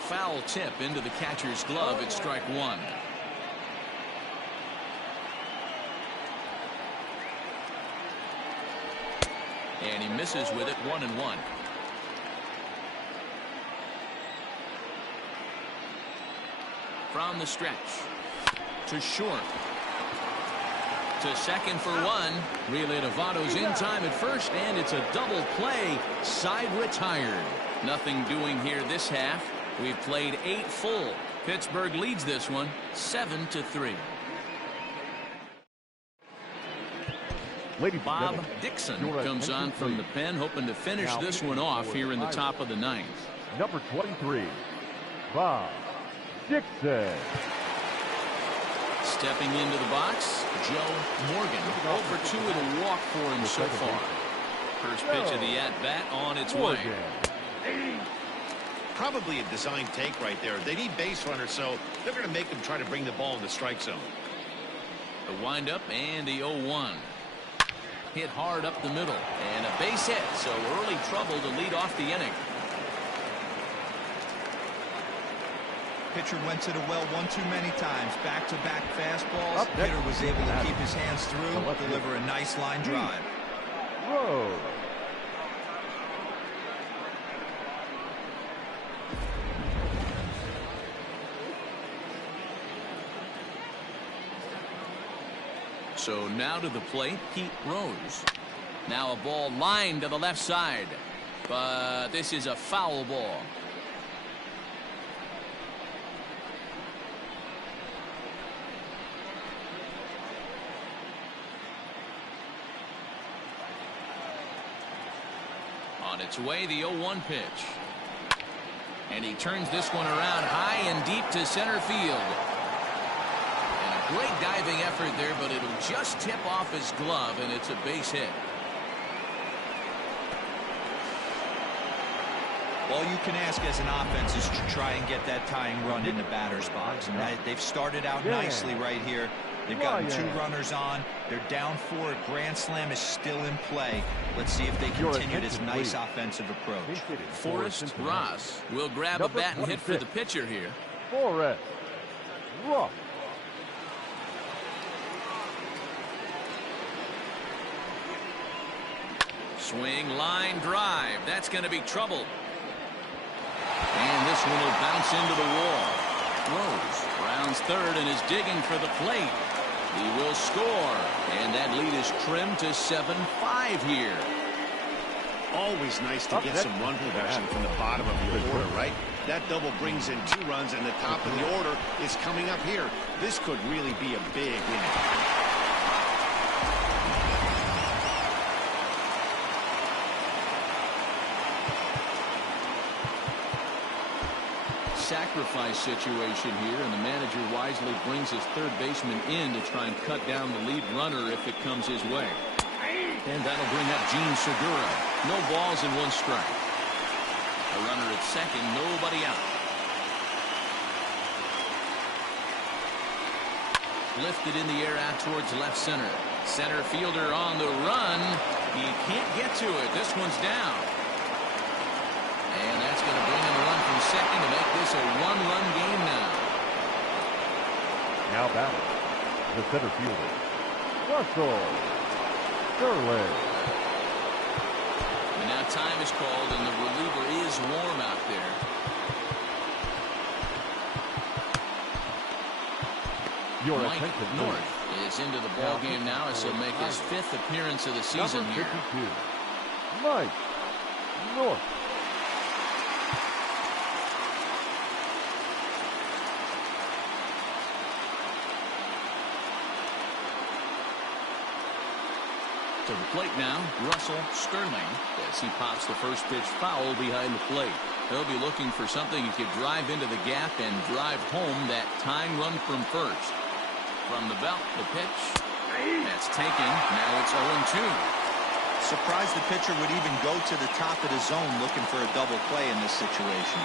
Foul tip into the catcher's glove at strike 1. And he misses with it, 1-1. From the stretch to short to second for 1. Relay to Votto's in time at first, and it's a double play. Side retired. Nothing doing here this half. We've played 8 full. Pittsburgh leads this one 7-3. Bob Dixon comes on from the pen, hoping to finish this one off here in the top of the 9th. Number 23, Bob Dixon. Stepping into the box, Joe Morgan. 0 for 2 with a walk for him so far. First pitch of the at-bat on its way. Probably a design take right there. They need base runners, so they're going to make them try to bring the ball in the strike zone. The windup and the 0-1. Hit hard up the middle, and a base hit, so early trouble to lead off the inning. Pitcher went to the well one too many times. Back-to-back fastballs. Hitter was able to keep his hands through, deliver a nice line drive. Whoa. So now to the plate, Pete Rose. Now a ball lined to the left side, but this is a foul ball. On its way, the 0-1 pitch. And he turns this one around high and deep to center field. And a great diving effort there, but it'll just tip off his glove, and it's a base hit. All you can ask as an offense is to try and get that tying run in the batter's box. And they've started out nicely right here. They've gotten 2 runners on. They're down 4. Grand slam is still in play. Let's see if they continue this nice offensive approach. Forrest Ross will grab a bat and hit for the pitcher here. Forrest Ross. Swing, line drive. That's going to be trouble. And this one will bounce into the wall. Rose rounds third and is digging for the plate. He will score. And that lead is trimmed to 7-5 here. Always nice to get some run production from the bottom of your order, right? That double brings in 2 runs, and the top of the order is coming up here. This could really be a big inning. Sacrifice situation here, and the manager wisely brings his third baseman in to try and cut down the lead runner if it comes his way. And that'll bring up Gene Segura. No balls and 1 strike. A runner at second, nobody out. Lifted in the air out towards left center. Center fielder on the run. He can't get to it. This one's down. And that's going to bring him a run from second to make this a 1-run game now. Now batting, the center fielder, Russell Sterling. And now time is called, and the reliever is warm out there. Your Mike attention, North is into the ball game now as he'll make his 5th appearance of the season number here. 52, Mike North. To the plate now, Russell Sterling, as he pops the first pitch foul behind the plate. He'll be looking for something he could drive into the gap and drive home that tying run from first. From the belt, the pitch. That's taken. Now it's 0-2. Surprised the pitcher would even go to the top of the zone looking for a double play in this situation.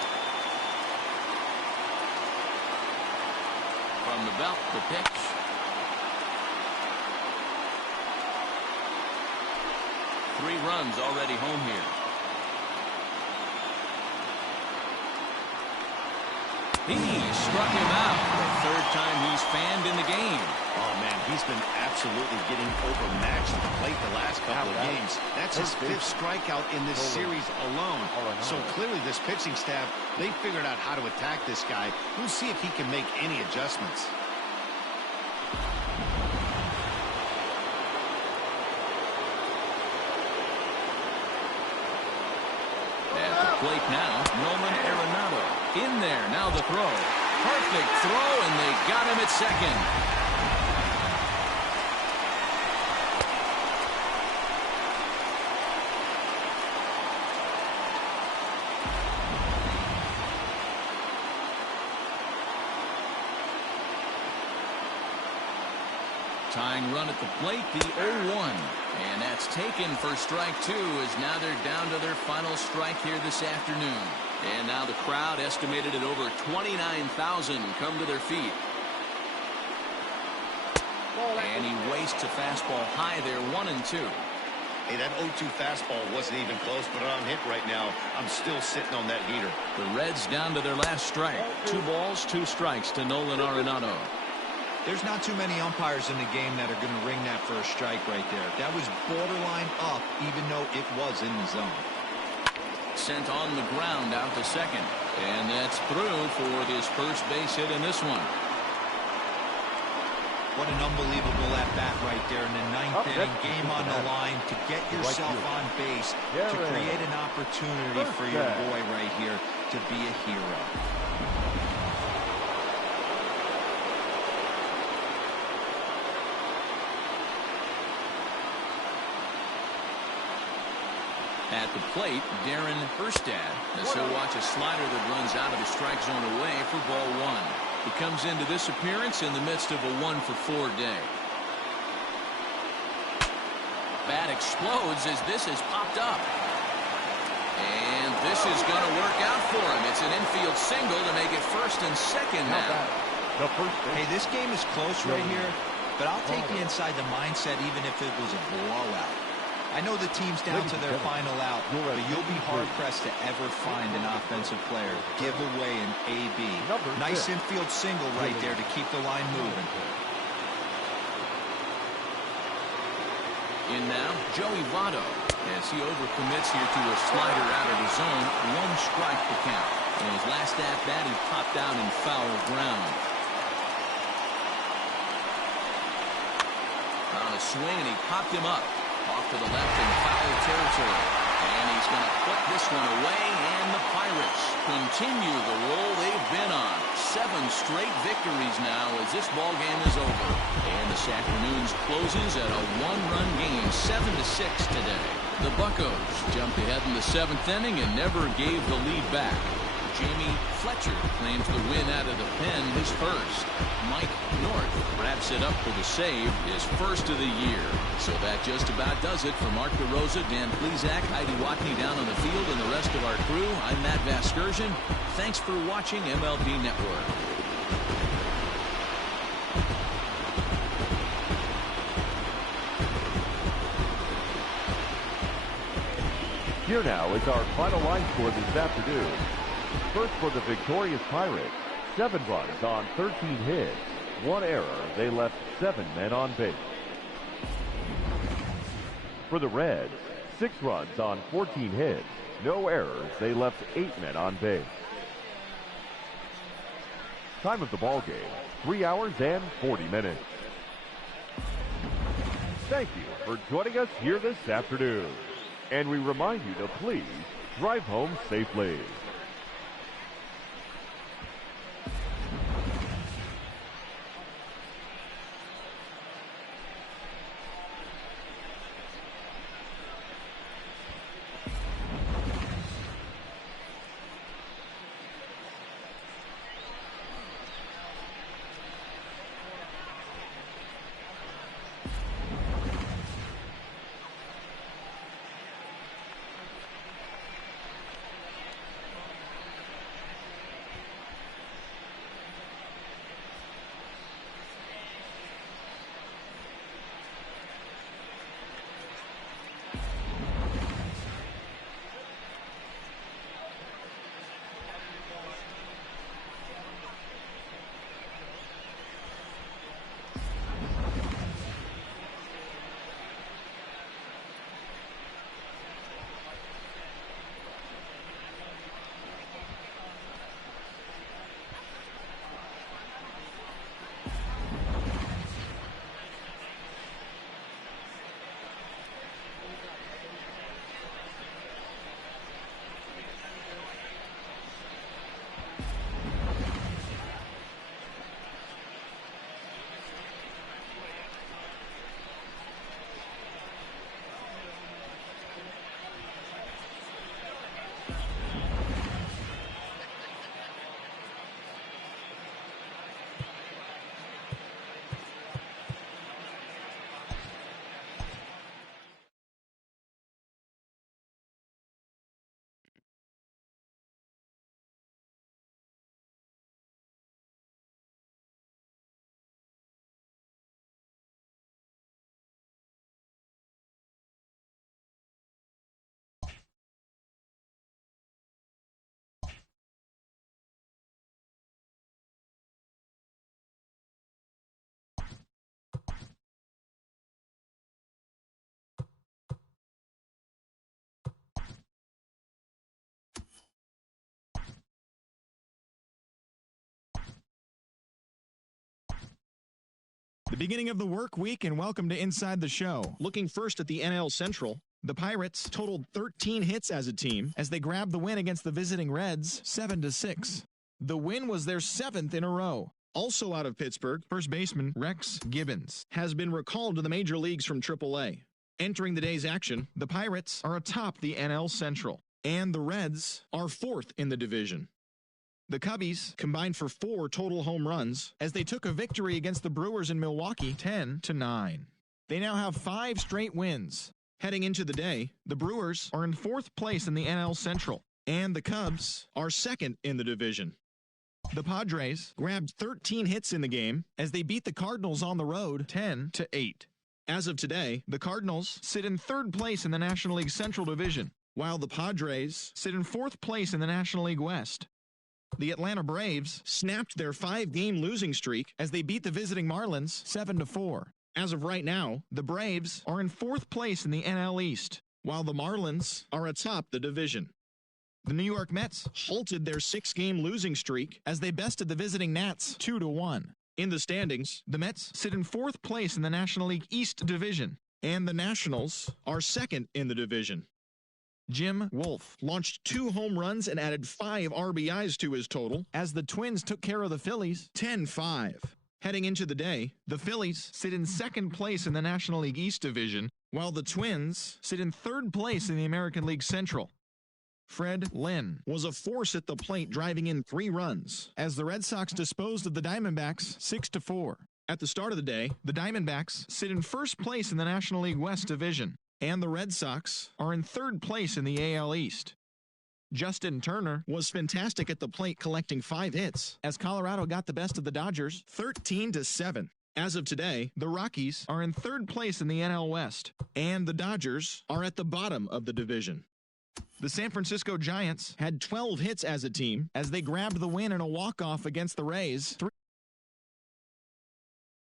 From the belt, the pitch. Three runs already home here. He struck him out. The 3rd time he's fanned in the game. Oh, man, he's been absolutely getting overmatched at the plate the last couple of games. That's his 5th strikeout in this series alone. So clearly this pitching staff, they figured out how to attack this guy. We'll see if he can make any adjustments. Plate now, Nolan Arenado in there. Now the throw. Perfect throw, and they got him at second. Tying run at the plate, the 0-1. And that's taken for strike 2 as now they're down to their final strike here this afternoon. And now the crowd, estimated at over 29,000, come to their feet. And he wastes a fastball high there, 1-2. Hey, that 0-2 fastball wasn't even close, but I'm hit right now. I'm still sitting on that heater. The Reds down to their last strike. 2 balls, 2 strikes to Nolan Arenado. There's not too many umpires in the game that are going to ring that first strike right there. That was borderline up, even though it was in the zone. Sent on the ground out to second. And that's through for this first base hit in this one. What an unbelievable at-bat right there in the 9th inning. Game on the line to get yourself on base, to create an opportunity for your boy right here to be a hero. At the plate, Darren Erstad, as he'll watch a slider that runs out of the strike zone away for ball 1. He comes into this appearance in the midst of a 1-for-4 day. Bat explodes as this has popped up. And this is going to work out for him. It's an infield single to make it 1st and 2nd now. Hey, this game is close right here, but I'll take you inside the mindset even if it was a blowout. I know the team's down to their final out, but you'll be hard-pressed to ever find an offensive player give away an AB. Nice infield single right there to keep the line moving. In now, Joey Votto. as he overcommits here to a slider out of the zone. 1 strike to count. In his last at-bat, he popped out in foul ground. On a swing, and he popped him up. Off to the left in foul territory. And he's going to put this one away, and the Pirates continue the roll they've been on. 7 straight victories now as this ball game is over. And this afternoon's closes at a 1-run game, 7-6 today. The Buccos jumped ahead in the 7th inning and never gave the lead back. Jamie Fletcher claims the win out of the pen, his first. Mike North wraps it up for the save, his first of the year. So that just about does it for Mark DeRosa, Dan Plesac, Heidi Watney down on the field, and the rest of our crew. I'm Matt Vasgersian. Thanks for watching MLB Network. Here now is our final line score this afternoon. First for the victorious Pirates, 7 runs on 13 hits, 1 error. They left 7 men on base. For the Reds, 6 runs on 14 hits, no errors. They left 8 men on base. Time of the ball game, 3 hours and 40 minutes. Thank you for joining us here this afternoon. And we remind you to please drive home safely. The beginning of the work week, and welcome to Inside the Show. Looking first at the NL Central, the Pirates totaled 13 hits as a team as they grabbed the win against the visiting Reds 7-6. The win was their 7th in a row. Also out of Pittsburgh, first baseman Rex Gibbons has been recalled to the major leagues from AAA. Entering the day's action, the Pirates are atop the NL Central, and the Reds are 4th in the division. The Cubbies combined for 4 total home runs as they took a victory against the Brewers in Milwaukee 10-9. They now have 5 straight wins. Heading into the day, the Brewers are in 4th place in the NL Central, and the Cubs are 2nd in the division. The Padres grabbed 13 hits in the game as they beat the Cardinals on the road 10-8. As of today, the Cardinals sit in 3rd place in the National League Central Division, while the Padres sit in 4th place in the National League West. The Atlanta Braves snapped their 5-game losing streak as they beat the visiting Marlins 7-4. As of right now, the Braves are in 4th place in the NL East, while the Marlins are atop the division. The New York Mets halted their 6-game losing streak as they bested the visiting Nats 2-1. In the standings, the Mets sit in 4th place in the National League East Division, and the Nationals are 2nd in the division. Jim Wolf launched 2 home runs and added 5 RBIs to his total as the Twins took care of the Phillies 10-5. Heading into the day, the Phillies sit in 2nd place in the National League East Division, while the Twins sit in 3rd place in the American League Central. Fred Lynn was a force at the plate, driving in 3 runs as the Red Sox disposed of the Diamondbacks 6-4. At the start of the day, the Diamondbacks sit in 1st place in the National League West Division, and the Red Sox are in 3rd place in the AL East. Justin Turner was fantastic at the plate, collecting 5 hits as Colorado got the best of the Dodgers 13-7. As of today, the Rockies are in 3rd place in the NL West, and the Dodgers are at the bottom of the division. The San Francisco Giants had 12 hits as a team as they grabbed the win in a walk-off against the Rays